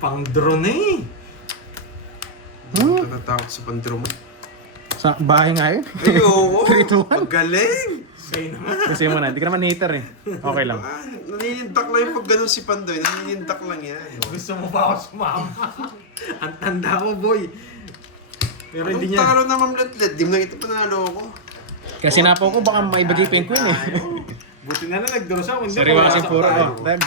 Pang-drone eh. Natatakot sa pandro mo. Sa bahay nga yun. Ay, oo. 3, 2, 1. Magaling. Say naman. Kasi mo na, hindi ka naman hater eh. Okay lang. Naninindak lang yung pag ganun si Pandoy. Naninindak lang yan. Gusto mo ba ako sumama? Ang tanda ko, boy. Pero hindi Anong niya. talo na mamletlet? Di mo na ito panalo ako. Kasi napo ko baka maibagay pa yung queen eh. Buti na lang nag-draw siya. Hindi Sariwasin mawasak puro. tayo. Dag.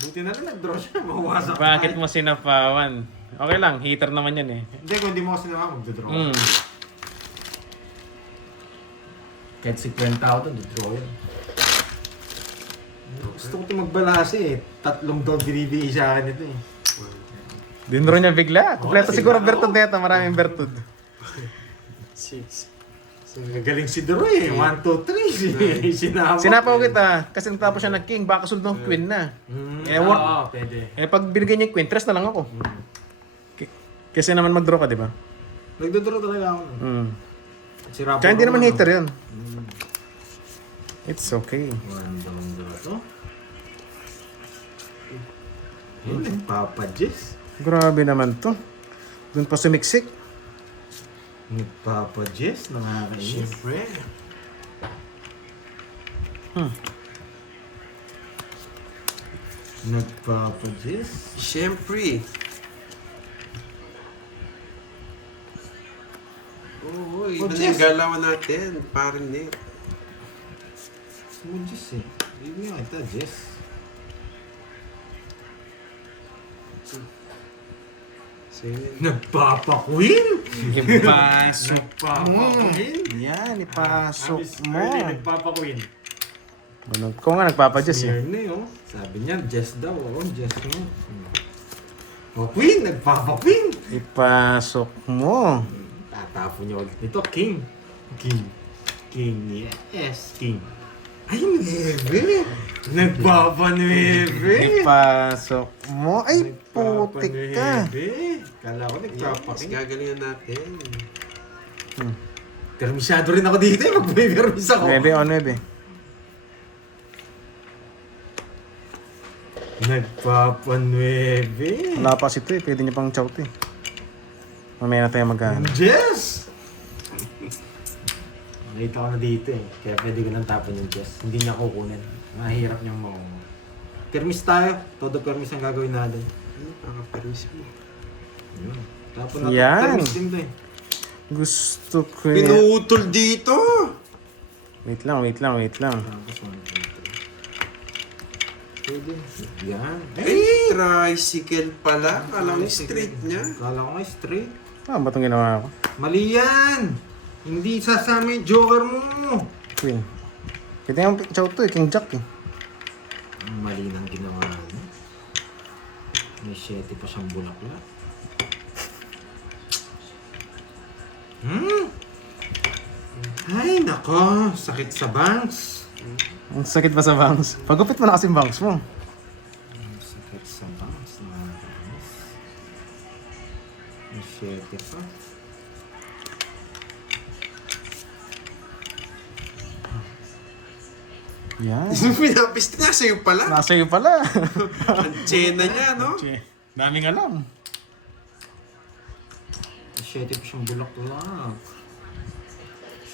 Buti na lang nag-draw siya. Mawasak Bakit tayo. mo sinapawan? Okay lang, hater naman yan eh. Hindi, kung hindi mo kasi naman mag-draw. Mm. Kahit 50 ako doon, draw yun. Gusto ko ito magbalasi eh. 3 daw binibigay sa akin ito eh. Dinro niya bigla. Kompleto siguro Bertud dito. Maraming Bertud. 6. So, galing si Droy eh. 1, 2, 3. Sinama. Sinapaw kita. Kasi nung tapos siya nag-king, baka suldong queen na. Eh, Oo, pwede. Eh, pag binigay niya yung queen, tres na lang ako. Kasi naman mag-draw ka, di ba? Nagdodraw talaga ako. Mm. Si Rapo. Kaya hindi naman hater yun. It's okay. 1 down draw to. Yun, nagpapadjis. Grabe naman to. Doon pa sumiksik. Nagpapadjis, nakakainis. Siyempre. Nagpapadjis. Siyempre. Oo, iba na yung galawan natin. Parang Nick. Smooth Jis eh. Hindi nga kita, Jess. So yun. Nagpapakwin? Ipasok Nagpapakwin? Yan, ipasok Miss mo. Early, nagpapakwin. Bunod ko nga, nagpapadjust eh. Early, oh. Sabi niya, Jess daw. Oo, Jess mo. Oh, Queen, nagpapakwin. Ipasok mo. Tatapon niya ulit nito, King. King. King, yes, King. Ay, nebe. Nagpapanuebe. Ipasok mo. Ay, putik ka. Nagpapanuebe. Kala ko Yes, nagpapakwin. gagalingan natin. Permisyado rin ako dito eh. Magpe-permis ako. 9 o 9. Nagpapanuebe. Wala pa si ito eh. Pwede niya pang chout eh. Mamaya na tayo magkano. Jess! Nakita ko na dito eh. Kaya pwede ko nang tapon yung Jess. Hindi niya kukunin. Mahirap niyang makuha. Permis tayo. Todo permis ang gagawin natin. Ano, pakapermis mo. Yun. Tapon natin. Yan. Permis din to eh. Gusto ko yan. Pinuutol dito! Wait lang. Tapos 1, 2, 3. Pwede. Yan. Ay, tricycle pala. Kala mo straight niya. Kala ko nga straight. Ah, ba itong ginawa ko? Mali yan! Hindi sasama yung joker mo! Queen. Pwede yung chout to eh. King Jack eh. Mali nang ginawa niya. May 7 pa siyang bulaklak. Ay, nako. Sakit sa bangs. Ang sakit ba sa bangs? Pagupit mo na kasi yung bangs mo. Sakit sa bangs. Nakakainis. May 7 pa. Yan. Pinapis niya sa'yo pala. Nasa iyo pala. Ang tsena niya, no? Daming alam. May 7 pa siyang bulaklak.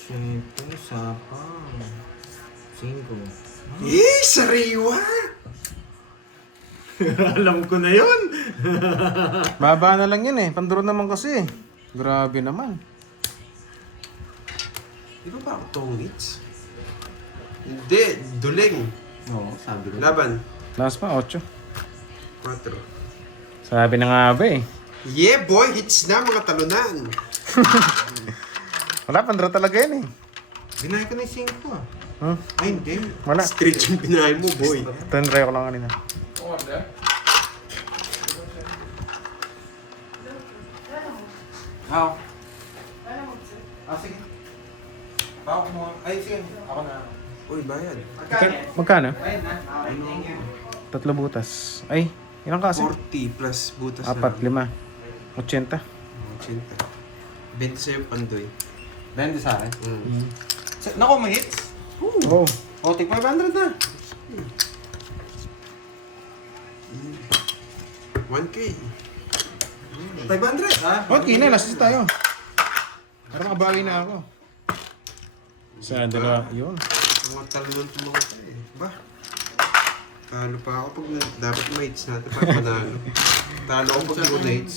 7, sapang. 5. Eh, sariwa! Alam ko na yun! Baba na lang yan eh. Panduro naman kasi. Grabe naman. Di ba ba ako tongits? Hindi, duling. Oo, sabi ko. Laban. Last pa, 8. 4. Sabi na nga ba eh. Yeah, boy! Hits na mga talunan! Wala, panduro talaga yan eh. Binay ko na yung 5 ah. Huh? Ay, hindi. Wala. Straight yung binahay mo, boy. Ito, try ko lang kanina. Ako. Sige. Ako mo. Ay, sige. Ako na. Uy, bayad. Magkano? Ayun na. Okay, thank you. 3 butas. Ay, ilang kasi? 40 plus butas 4, 5. 80. 80. 20 sa'yo, Pandoy. 20 sa akin. Mm. Naku, may hits. Oh. O, tig 500 na. 1K. 500, ha? Okay na, last tayo. Para makabawi na ako. Sa dalawa, yun. Mga talon mga tayo eh. Ba? Talo pa ako pag dapat mates natin para panalo. Talo ako pag no mates.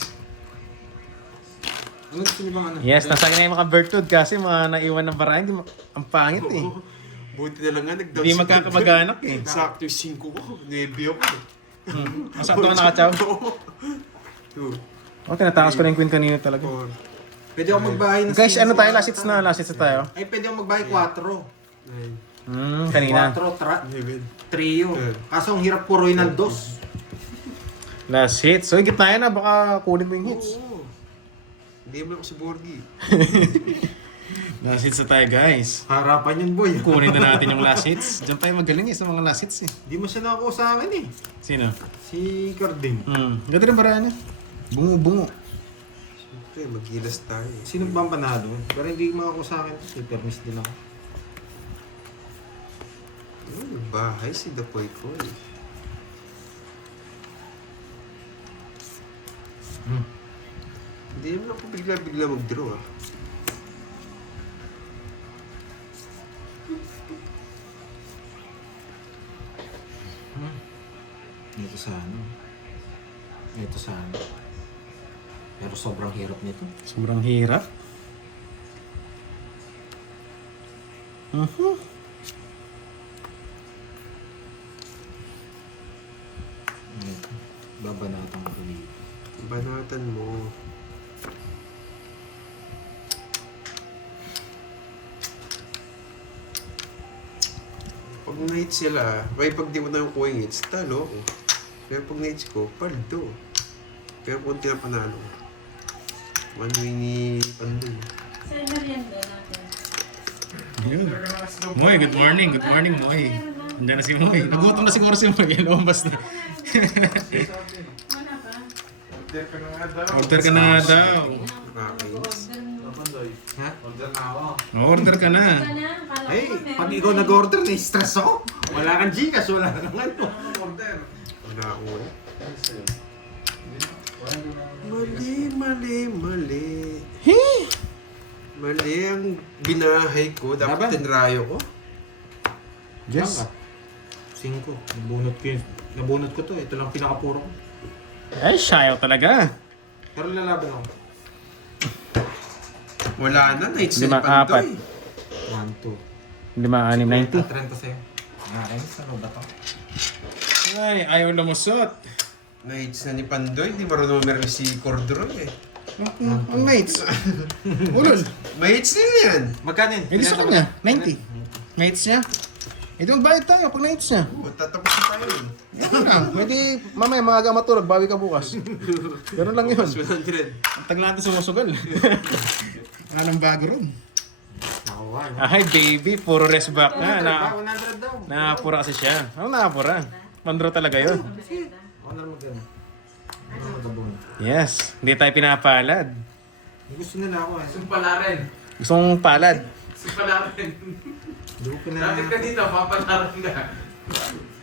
Ano gusto niyo bang ano? Yes, nasa akin na yung mga virtud kasi mga naiwan ng barayan. Ang pangit eh. Buti na lang nga nagdaw. Hindi magkakamag-anak eh. Sakto yung 5 ko. Nebio ko. Masakto ka nakachaw. 2, Oh, tinatakas ko na yung queen kanina talaga. 4, Pwede ako magbahay ng Guys, ano 5. tayo? Last hits na. Last hits na tayo. Ay, pwede ako magbahay 4. 9, Kanina. 11. Trio. Kaso ang hirap puroy ng dos. Last hits. So, gitna yan na. Baka kunin mo yung hits. Oo. Hindi mo ako si Borgie. Last hits na tayo, guys. Harapan yun, boy. Kunin na natin yung last hits. Diyan tayo magaling sa mga last hits eh. Di mo siya nakakuha sa akin eh. Sino? Si Carding. Ganda rin barayan niya. Bungo-bungo. Okay, magilas tayo. Sino ba ang panalo? Pero hindi makakuha sa akin. Super miss din ako. Bahay si Dapoy ko eh. Hindi naman ako bigla-bigla mag-draw ah. Ito sa ano. Ito sa ano. Pero sobrang hirap nito. Sobrang hirap. Ito. Babanatan ko dito. Banatan mo. Pag nights sila, kaya pag di mo na yung kuha yung hits, talo ako. Pero pag nights ko, paldo. Pero kung tinapanalo ko. One way ni Pandoy. Sa merienda natin. Yun. Moy, good morning. Good morning, Moy. Andiyan na si Moy. Nagutom na siguro si Moy. Lumabas na. Wala pa. Order ka na nga daw. Order ka na nga daw. Nakakainis. Pandoy. Ha? Order na ako. Order ka na. Wala na. Kala Hey, ko meron pag na. ikaw nag-order, na-stress ako. Wala kang Gcash, wala kang ano. Order. Wala ako eh. Ano sa'yo? Mali. Mali ang binahay ko. Dapat Laban. tinrayo ko. Yes. 5. Nabunot ko to. Ito lang pinakapuro ko. Ay, shayaw talaga. Pero lalaban ako. Wala na. Nights na ni 5, 4. Pandoy. 1, 2. 5, 6, 90. 30 sa'yo. Nakakainis, ano ba to? Ay, ayaw lumusot. Nights na ni Pandoy. Hindi marunong meron si Cordero eh. Ang mates. Ulol. Mates din yan. Magkano yun? Hindi sa kanya. 90. Mates niya. Ito magbayad tayo pag nights niya. Oo, tatapos na tayo yun. Ano lang. Pwede mamaya maaga matulog. Bawi ka bukas. Ganun lang yun. Mas 100. Ang tag natin sumusugal. Anong bago ron? Nakuha. no? Ay, baby. Puro rest back na. 100 daw. Nakapura kasi siya. Ano nakapura? Mandro talaga yun. Ako na lang magkano. Ano magkabunot? Yes. Hindi tayo pinapalad. Gusto nila ako eh. Sumpala rin. Gusto mong palad. Sumpala rin. Hindi ko Bakit ka dito? Papala rin ka.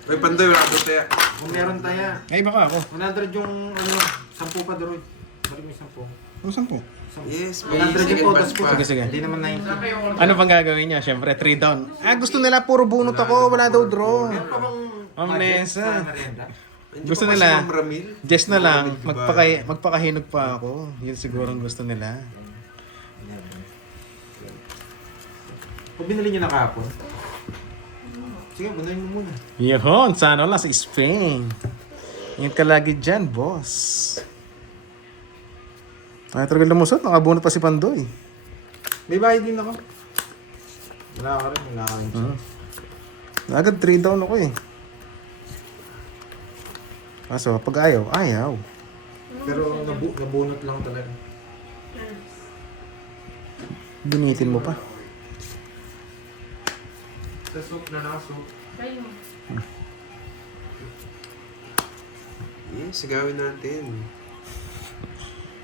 Uy, Pandoy, wala ko tayo. Kung meron tayo. Ay, baka ako. 100 yung ano, 10 pa Droid. Balik mo yung 10. Ano saan po? Yes, may 100 yung second photos batch ko. pa. Sige, sige. Hindi naman 90. Saan kayo order? Ano pang gagawin niya? Siyempre, 3 down. Ah, gusto nila puro bunot ako. Wala daw draw. Meron pa bang Ma'am budget Nessa. sa merienda? Nandiyan Gusto pa ba nila, si Ma'am Ramil? Just na lang, Ma'am Ramil, magpakahinog pa ako. Yun siguro ang gusto nila. Kung binili niyo na kahapon. Sige, bunayin mo muna. Yun, sana lang sa Spain. Ingat ka lagi dyan, boss. Ay, talaga lumusot. Nakabunot pa si Pandoy. May bayad din ako. Wala ka rin, wala ka rin. Agad 3 down ako eh. Kaso, pag ayaw, ayaw. Pero nabunot lang talaga. Binitin mo pa. Sa soup na naka-soup. Try mo. Yes, gawin natin.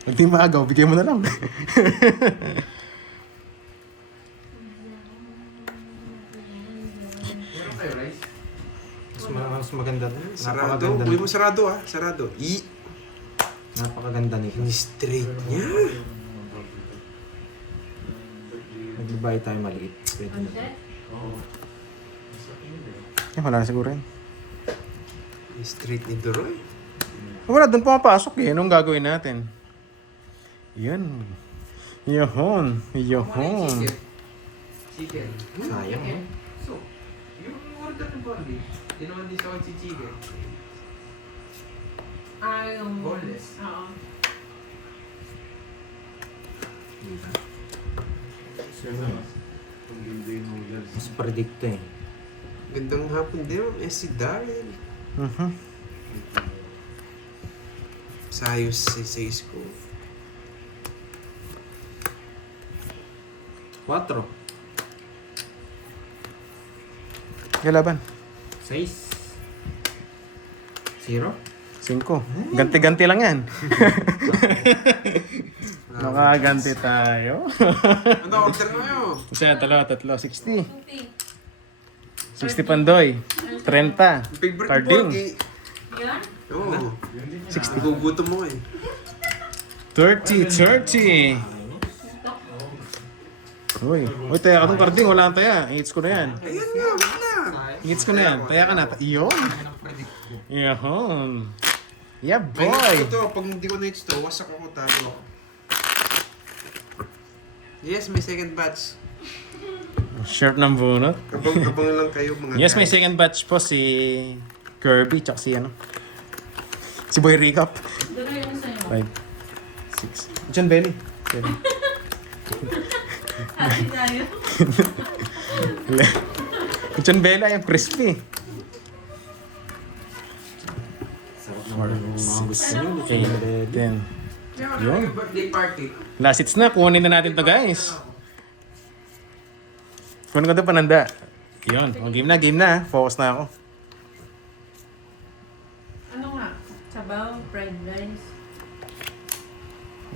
Pag di maagaw, bigyan mo na lang. Meron kayo rice? Mas maganda. Sarado. Napakaganda Uy nito. mo sarado ah. Sarado. Napakaganda nito. Yung straight niya. Naglibay tayo maliit. Pwede na. Pansit? Wala na siguro yun. Yung straight ni Doroy. Wala, doon pumapasok eh. Anong gagawin natin? Yan. Yohon. Yohon. Chicken. Sayang eh. So, yung order ng Bonnie, di naman din sa si chicken. Yung... Boneless. Oo. Diba? Ang ganda yung noodles. Mas predict eh. Gandang hapon din ma'am. Si Daryl. Mhm. Sayos sa ko. 4. Kailaban. 6. 0. 5. Ganti-ganti lang yan. Makaganti tayo. Ano order na kayo? Isa, dalawa, tatlo, 60. Puti. 60 pandoy. 30. Favorite Carding. Borgie. Yan? Oo. 60. Gugutom mo eh. 30. Uy, taya ka tong carding. Wala kang taya. Hits ko na yan. Ayan nga, wala. Hits ko na yan. Taya ka na. Iyon. Yahon. Yeah, May boy. ito, pag hindi ko na-hits to, wasak ako, talo ako. Yes, may second batch. Shirt ng bunot. Abang lang kayo mga Yes, may guys. second batch po si Kirby. Tsaka si ano. Si Boy Recap. Dito yung sa'yo. 5, 6. John Belly. 7. Ate tayo. John Belly ay crispy. Sarap naman yung mga gusto nyo. 8, 10. Yun. Yung birthday party. Last hits na. Kunin na natin to, guys. Kunin ko ito pananda. Yun. O, game na. Focus na ako. Ano nga? Sabaw, fried rice.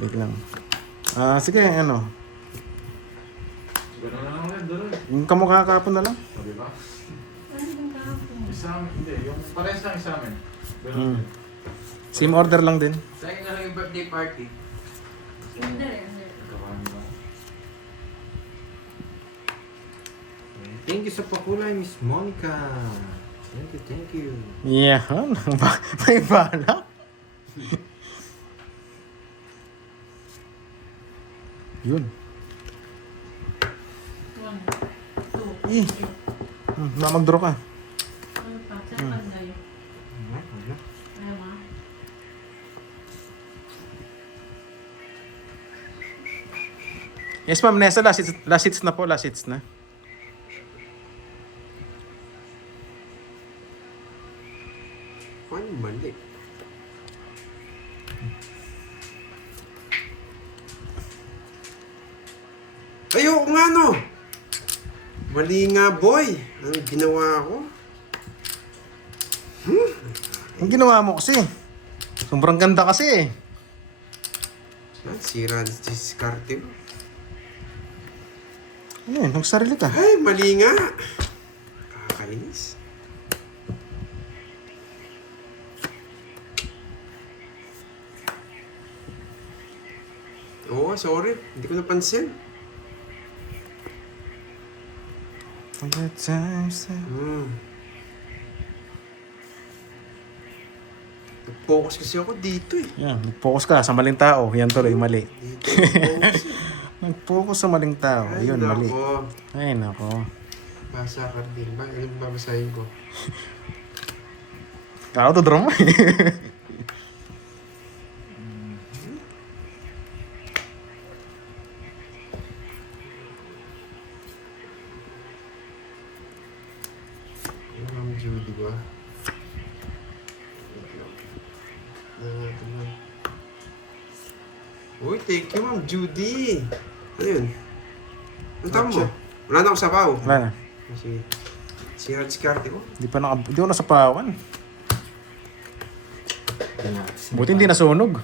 Wait lang. Sige, ano. Gano'n na lang ulit, doon. Yung kamukha kapon na lang. O, diba? Ano yung kahapon? Isa amin, hindi. Yung parehas lang isa amin. Ganun Hmm. din. Same order lang din. Sa akin na lang yung birthday party. Hindi rin. Kabahan ba? Thank you sa pakulay, Miss Monica. Thank you. Yeah. May balak. Yun. 1, 2, Eh. Mag-draw ka. ano pa? Saan panday? Ayaw nga. Yes, ma'am. Nessa, last hits na po. Last hits na. Paano mali? Ayoko nga no! Mali nga boy! Ang ginawa ko? Ang ginawa mo kasi. Sobrang ganda kasi eh. Sira na si diskarte mo. Ano yun? Nagsarili ka. Ay, mali nga! Kakainis. Oo, sorry. Hindi ko napansin. Good times. Nag-focus kasi ako dito eh. Yan. Nag-focus ka sa maling tao. Yan tuloy, mali. Dito nag-focus eh. Nag-focus sa maling tao. Ay, Yun, mali. nako. Ay, nako. Basa ka din ba? Anong babasahin ko? Ako to draw mo eh. Ma'am Judy ba? Wait lang. Natin lang. Uy, thank you Ma'am Judy! Ano yun? Ang tama mo? Wala na akong sabaw. Wala na. Sige. Si hard diskarte ko. Di ko nasapawan. Buti hindi nasunog.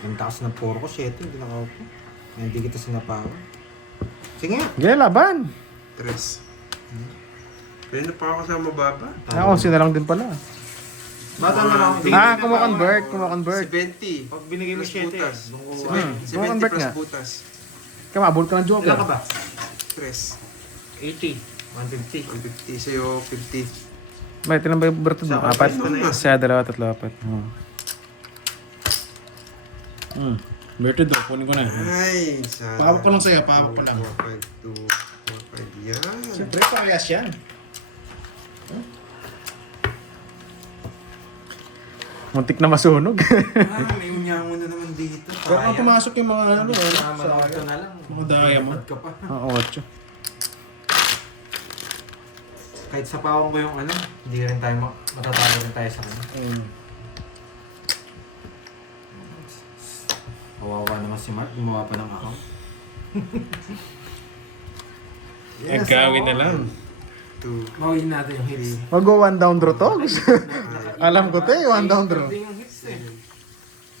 Ang taas ng poro ko, 7, hindi nakaupo. Hindi kita sinapawan. Sige nga. Sige, laban. 3. Kaya na pa ako sa mababa. Ako, sila lang din pala. Bata na lang. Kumakonvert. 70. Pag binigay mo Plus 7, butas. doon ko 70 Kumakonvert plus nga. butas. Kaya maabot ka ng joker. Ilan ka ba? 3. 80. 150. 150 sa'yo, 50. May tinambay berto mo. Sa 4. ano na? Siya, 2, 3, 4. Berto do, kunin ko na. Ay, sa... Pahawak ko lang sa'yo, pahawak ko lang. 4, 5, 2, 4, 5. Yan. Siyempre, parehas yan. Muntik na masunog. May unyango na naman dito. Pero kung pumasok yung mga ano, Sama na ito na lang. mga daya mo. Ka pa. Oo, 8. Kahit sa pawang ko yung ano, hindi rin tayo matatalo rin tayo sa kanya. Kawawa naman si Mark, gumawa pa ng account. Eh, gawin na lang. 2. Mawin natin yung hits. Wag go 1 down draw togs. Alam ko te, 1 down draw. Hindi yung hits eh.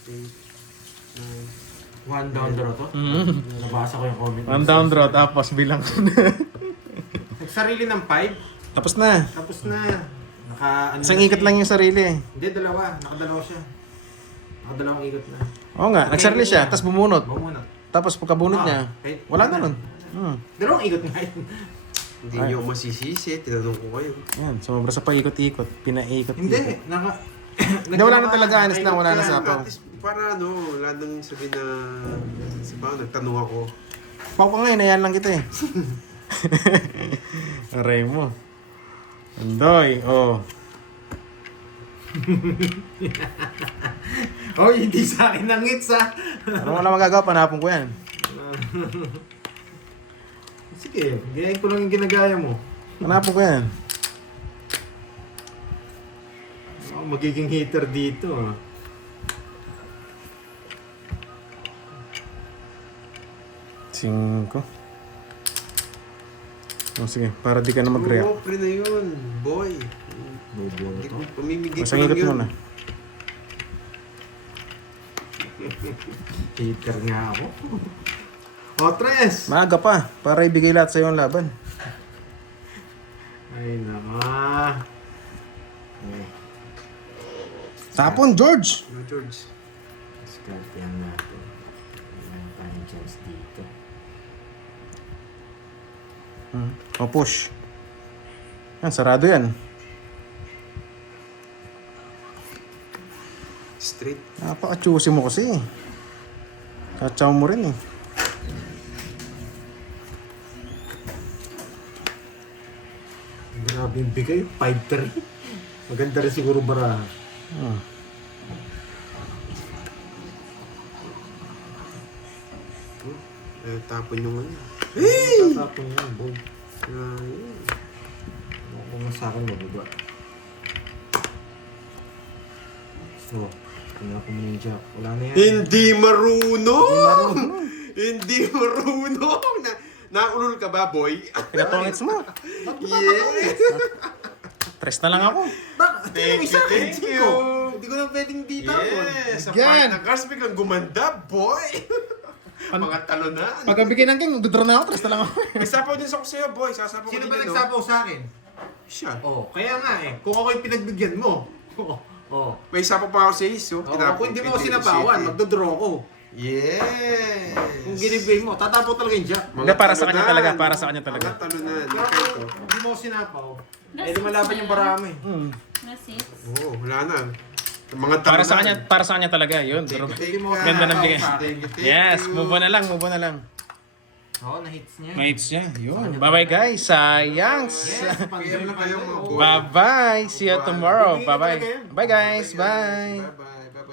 8, 9. 1 down draw to. Nabasa ko yung comment. 1 down draw, tapos bilang ko na. Nagsarili ng 5, Tapos na. tapos na. Ano Isang na ikot siya lang eh. yung sarili. Hindi, dalawa. Nakadalawa siya. Nakadalawang ikot na. Oo nga, nagsarili siya, tapos bumunot. Bumunot. Tapos pagkabunot niya, wala na nun. Dalawang ikot nga yun. Hindi nyo masisisi, tinanong ko kayo. Yan, sumobra sa paikot-ikot, pinaikot. Hindi, Hindi, wala na talaga, honest lang, wala na sa At least, para ano, wala nang sabihin na, sabaw, nagtanong ako. Pao ka ngayon, ayan lang kita eh. Aray mo. Andoy, oh. Oh, hindi sa akin ng hits ah. Ano wala magagawa, panapon ko yan. Sige, gayahin ko lang yung ginagaya mo. Panapon ko yan. Ako magiging hitter dito ah. Singko. Oh, sige, para di ka na mag-react. Oo, pre na yun, boy. Bobo na Hindi to. ko pamimigay ko Masang lang ikot yun. muna. Hitter nga ako. O, Tres! Maaga pa, para ibigay lahat sa'yo ang laban. Ay, nama. Eh, Tapon, George! No, George. diskartehan natin. Wala tayong chance dito. O, push. Yan, sarado yan. Straight. Napaka-choosy mo kasi. Kachaw mo rin eh. Grabe yung bigay, 5-3. Maganda rin siguro baraha. Tapon yung ano. Tatapon yan, Bob. Ayun. Kung sa akin, mababa. So, kung ako muna yung jack. Wala na yan. Hindi marunong! Hindi marunong! Naulol ka ba, boy? Pinatongits mo. Yes! Tres na lang ako. Thank you, thank you! Hindi ko na pwedeng dita po. Yes! Sa Yan. part ng cars, biglang gumanda, boy! Mga talunan. Pagkabigay ng king, magdodraw na ako, tres na lang ako. May sapaw din ako sa'yo, boy. Sasapaw ko Sino din ba yun, no? nagsapaw sa akin? Siya. Oh, kaya nga eh. Kung ako yung pinagbigyan mo. Oh. May sapaw pa ako sa is, oh. Kung hindi mo ako sinapawan, magdodraw ko. Yes! Kung ginibay mo, tatapo talaga yung jack. Hindi, para sa kanya talaga, para sa kanya talaga. Mga talunan. Pero Okay to. kung hindi mo ako sinapaw, eh di malaban yung barami. Nasis. Oo, wala na. Mga talunan. Para sa kanya talaga, yun. Thank you, thank you. Ganda ng bigay. Thank you, thank Yes, you. move on na lang, move on na lang. Oo, na-hits niya. Mates niya, yun. Bye-bye guys, sayangs. Yes, Kaya na kayo mga boy. Bye-bye, see you tomorrow. Bye-bye. Bye guys, bye. Bye-bye.